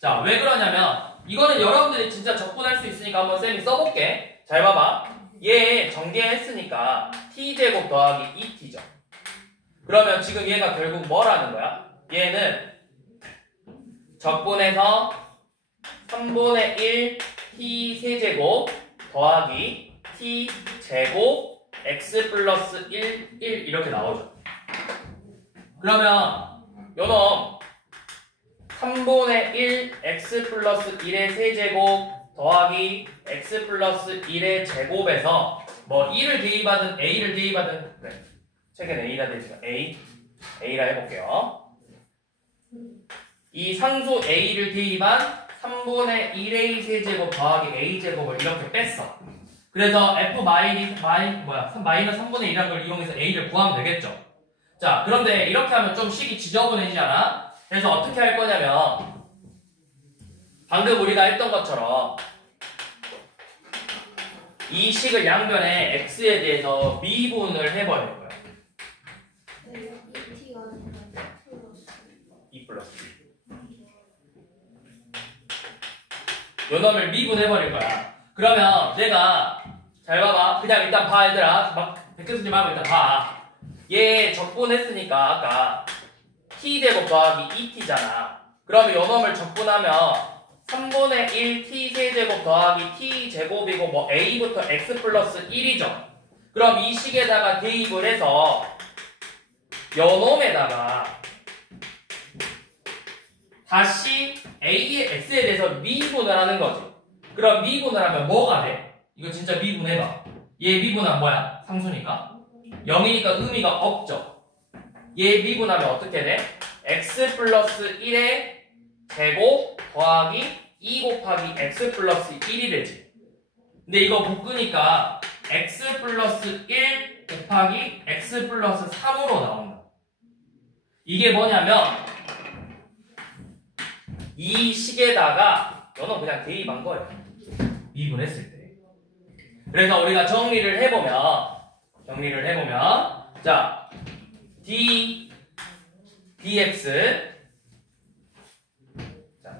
자, 왜 그러냐면 이거는 여러분들이 진짜 적분할 수 있으니까 한번 쌤이 써볼게. 잘 봐봐. 얘 전개했으니까 t제곱 더하기 2t죠. 그러면 지금 얘가 결국 뭐라는 거야? 얘는 적분해서 3분의 1 t 세제곱 더하기 t 제곱 x 플러스 1 이렇게 나오죠. 그러면 요놈 3분의 1 x 플러스 1의 세제곱 더하기 x 플러스 1의 제곱에서 뭐 1을 대입하든 a를 대입하든 그래. 책엔 a라 되니까 a라 해볼게요. 이 상수 a를 대입한 3분의 1a 세제곱 더하기 a 제곱을 이렇게 뺐어. 그래서 f 마이너스 3분의 1이라는 걸 이용해서 a를 구하면 되겠죠. 자, 그런데 이렇게 하면 좀 식이 지저분해지잖아. 그래서 어떻게 할 거냐면 방금 우리가 했던 것처럼 이 식을 양변에 x에 대해서 미분을 해버릴 거야. T가 아니라 2 플러스 요 놈을 미분해버릴 거야. 그러면 내가 잘 봐봐. 그냥 일단 봐 얘들아. 막 백개 쓰지 말고 일단 봐. 얘 적분했으니까 아까 t제곱 더하기 2t잖아. 그러면 요 놈을 적분하면 3분의 1 t 세제곱 더하기 t 제곱이고 뭐 a부터 x 플러스 1이죠. 그럼 이 식에다가 대입을 해서 요 놈에다가 다시 a의 x에 대해서 미분을 하는 거지. 그럼 미분을 하면 뭐가 돼? 이거 진짜 미분해봐. 얘 미분하면 뭐야? 상수니까 0이니까 의미가 없죠. 얘 미분하면 어떻게 돼? x 플러스 1의 제곱 더하기 2 곱하기 x 플러스 1이 되지. 근데 이거 묶으니까 x 플러스 1 곱하기 x 플러스 3으로 나온다. 이게 뭐냐면 이 식에다가 너는 그냥 대입한 거예요. 미분했을 때. 그래서 우리가 정리를 해보면 자 dx 자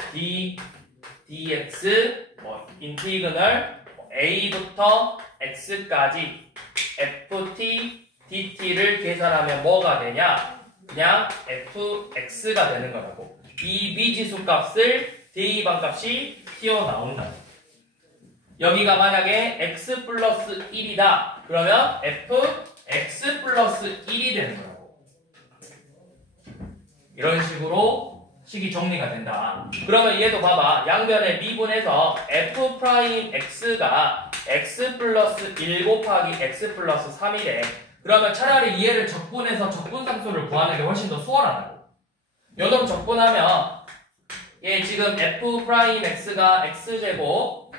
dx 뭐 인티그널 a부터 x까지 ft dt를 계산하면 뭐가 되냐? 그냥 fx가 되는 거라고. 이 미지수 값을 대입한 값이 튀어나온다. 여기가 만약에 x 플러스 1이다. 그러면 fx 플러스 1이 되는 거라고. 이런 식으로 식이 정리가 된다. 그러면 얘도 봐봐. 양변에 미분해서 f 프라임 x가 x 플러스 1 곱하기 x 플러스 3이래. 그러면 차라리 얘를 적분해서 적분상수를 구하는 게 훨씬 더 수월하다고. 요놈 적분하면 얘 지금 f 프라임 x가 x제곱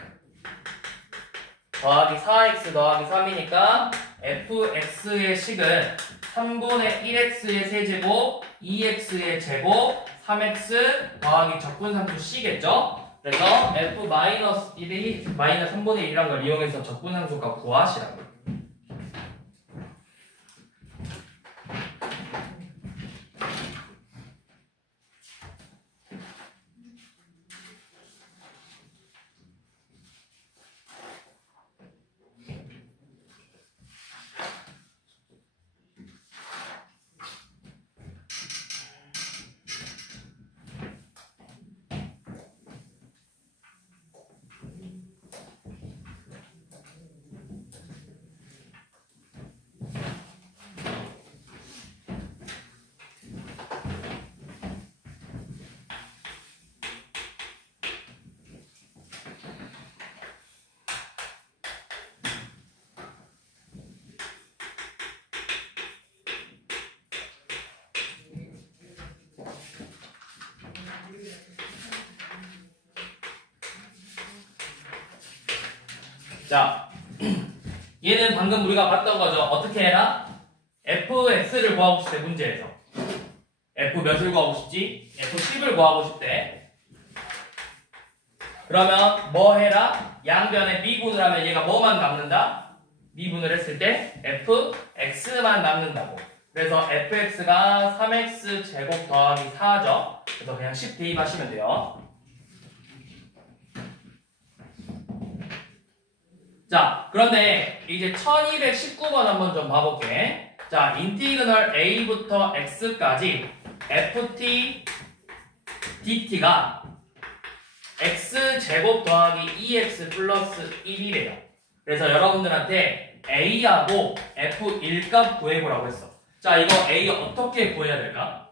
더하기 4x 더하기 3이니까 fx의 식은 3분의 1x의 세제곱 2x의 제곱 3x 더하기 적분상수 c겠죠? 그래서 f 마이너스 1이 마이너스 3분의 1이란 걸 이용해서 적분상수값 구하시라고. 자, 얘는 방금 우리가 봤던 거죠. 어떻게 해라? fx를 구하고 싶대, 문제에서. f 몇을 구하고 싶지? f10을 구하고 싶대. 그러면 뭐 해라? 양변에 미분을 하면 얘가 뭐만 남는다? 미분을 했을 때 fx만 남는다고. 그래서 fx가 3x 제곱 더하기 4죠. 그래서 그냥 10 대입하시면 돼요. 자, 그런데 이제 1219번 한번 좀 봐볼게. 자, 인티그널 a부터 x까지 ft dt가 x제곱 더하기 2x 플러스 1이래요. 그래서 여러분들한테 a하고 f1 값 구해보라고 했어. 자, 이거 a 어떻게 구해야 될까?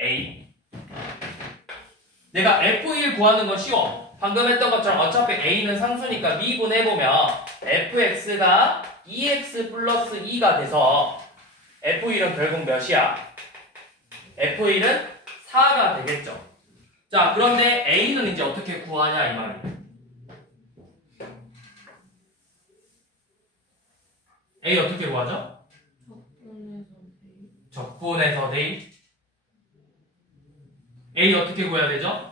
a 내가 f1 구하는 거 쉬워. 방금 했던 것처럼 어차피 a는 상수니까 미분해보면 fx가 2x 플러스 2가 돼서 f1은 결국 몇이야? f1은 4가 되겠죠. 자, 그런데 a는 이제 어떻게 구하냐 이 말이에요. a 어떻게 구하죠? 적분해서 대입. a 어떻게 구해야 되죠?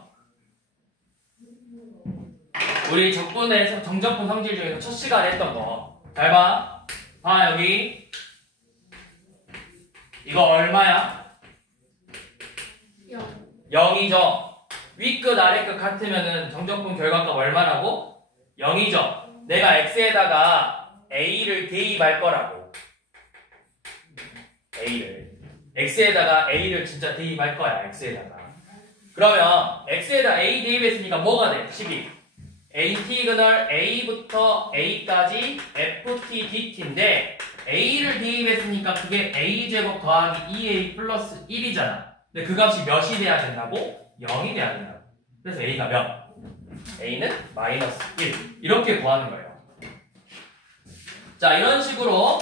우리 적분에서 정적분 성질 중에서 첫 시간에 했던 거. 잘 봐. 봐, 여기. 이거 얼마야? 0이죠. 윗끝 아래끝 같으면은 정적분 결과값 얼마라고? 0이죠. 내가 x에다가 a를 대입할 거라고. x에다가 a를 진짜 대입할 거야. x에다가. 그러면 x에다 a 대입했으니까 뭐가 돼? 12. 인티그널 a부터 a까지 ft dt인데 a를 대입했으니까 그게 a제곱 더하기 2a 플러스 1이잖아. 근데 그 값이 몇이 돼야 된다고? 0이 돼야 된다고. 그래서 a가 몇? a는 마이너스 1. 이렇게 구하는 거예요. 자, 이런 식으로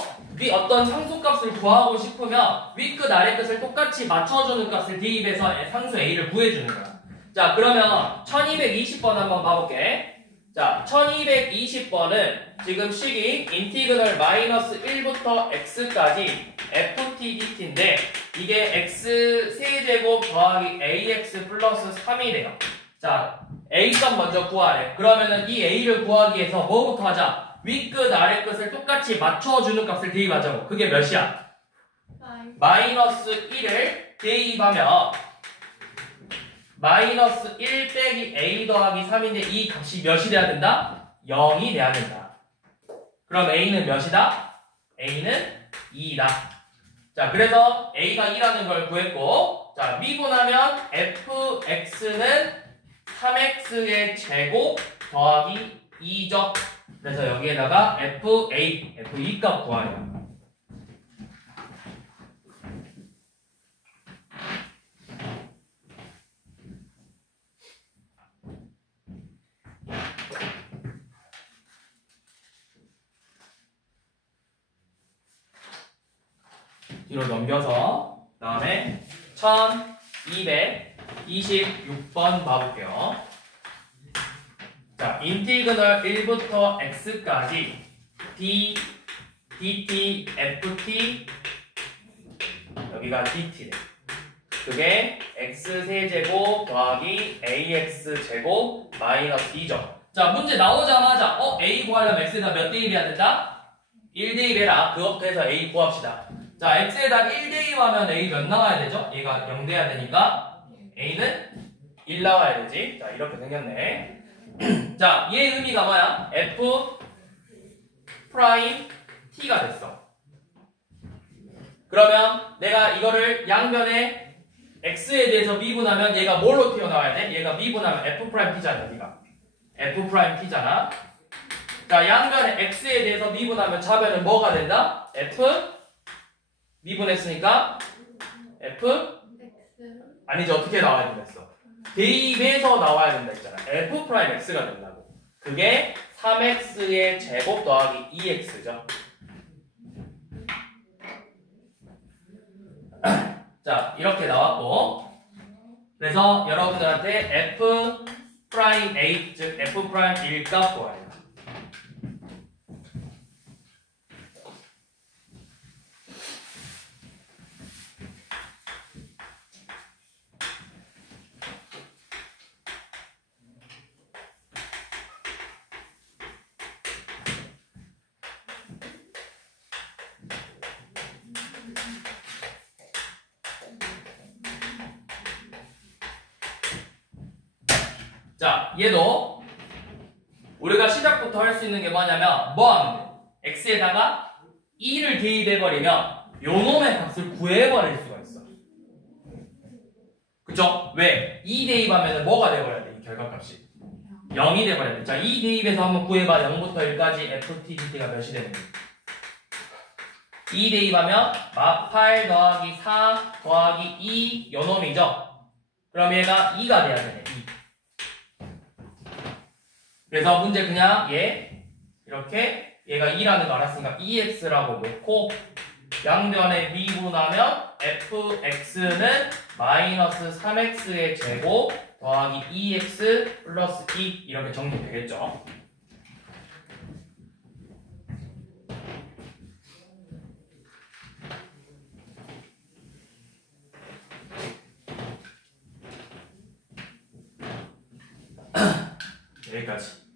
어떤 상수값을 구하고 싶으면 윗끝 아래끝을 똑같이 맞춰주는 값을 대입해서 상수 a를 구해주는 거야. 자, 그러면 1220번 한번 봐볼게. 자, 1220번은 지금 식이 인티그널 마이너스 1부터 x까지 ft dt인데 이게 x 세제곱 더하기 ax 플러스 3이래요. 자, a 값 먼저 구하래. 그러면은 이 a를 구하기 위해서 뭐부터 하자? 윗끝 아래끝을 똑같이 맞춰주는 값을 대입하자고. 그게 몇이야? 마이너스 1을 대입하면 마이너스 1 빼기 a 더하기 3인데 이 값이 몇이 돼야 된다? 0이 돼야 된다. 그럼 a는 몇이다? a는 2다. 자, 그래서 a가 2라는 걸 구했고, 자, 미분하면 fx는 3x의 제곱 더하기 2죠. 그래서 여기에다가 f2 값 구하래요. 뒤로 넘겨서 다음에 1226번 봐볼게요. 자, 인티그널 1부터 x까지 d, dt, ft 여기가 dt래. 그게 x세제곱 더하기 ax제곱 마이너스 2죠. 자, 문제 나오자마자 a 구하려면 x에다 몇 대입해야 된다? 1 대입해라. 그것부터 해서 a 구합시다. 자, x에다 1 대입하면 a 몇 나와야 되죠? 얘가 0 돼야 되니까 a는 1 나와야 되지. 자, 이렇게 생겼네. 자, 얘의 의미가 뭐야? f 프라임 t가 됐어. 그러면 내가 이거를 양변에 x에 대해서 미분하면 얘가 뭘로 튀어나와야 돼? 얘가 미분하면 f 프라임 t잖아, 여기가. f 프라임 t잖아. 자, 양변에 x에 대해서 미분하면 좌변은 뭐가 된다? f 미분했으니까 f 아니지, 어떻게 나와야 된다 했어? 대입해서 나와야 된다 했잖아. f 프라임 x가 된다고. 그게 3x의 제곱 더하기 2x죠. 자, 이렇게 나왔고, 그래서 여러분들한테 f 프라임 a 즉 f 프라임 1 값 구하래요. 자, 얘도 우리가 시작부터 할 수 있는 게 뭐냐면 x에다가 2를 대입해버리면 요놈의 값을 구해버릴 수가 있어. 그쵸? 왜? 2 대입하면 뭐가 돼버려야 돼? 이 결과값이 0이 돼버려야 돼. 자, 2 대입해서 한번 구해봐. 0부터 1까지 ftdt가 몇이 되는 거야? 2 대입하면 마8 더하기 4 더하기 2 요놈이죠? 그럼 얘가 2가 돼야 되네. 2. 그래서 문제 그냥 얘 이렇게 얘가 2라는 거 알았으니까 2x라고 놓고 양변에 미분하면 fx는 마이너스 3x의 제곱 더하기 2x 플러스 2 이렇게 정리되겠죠. 여기까지.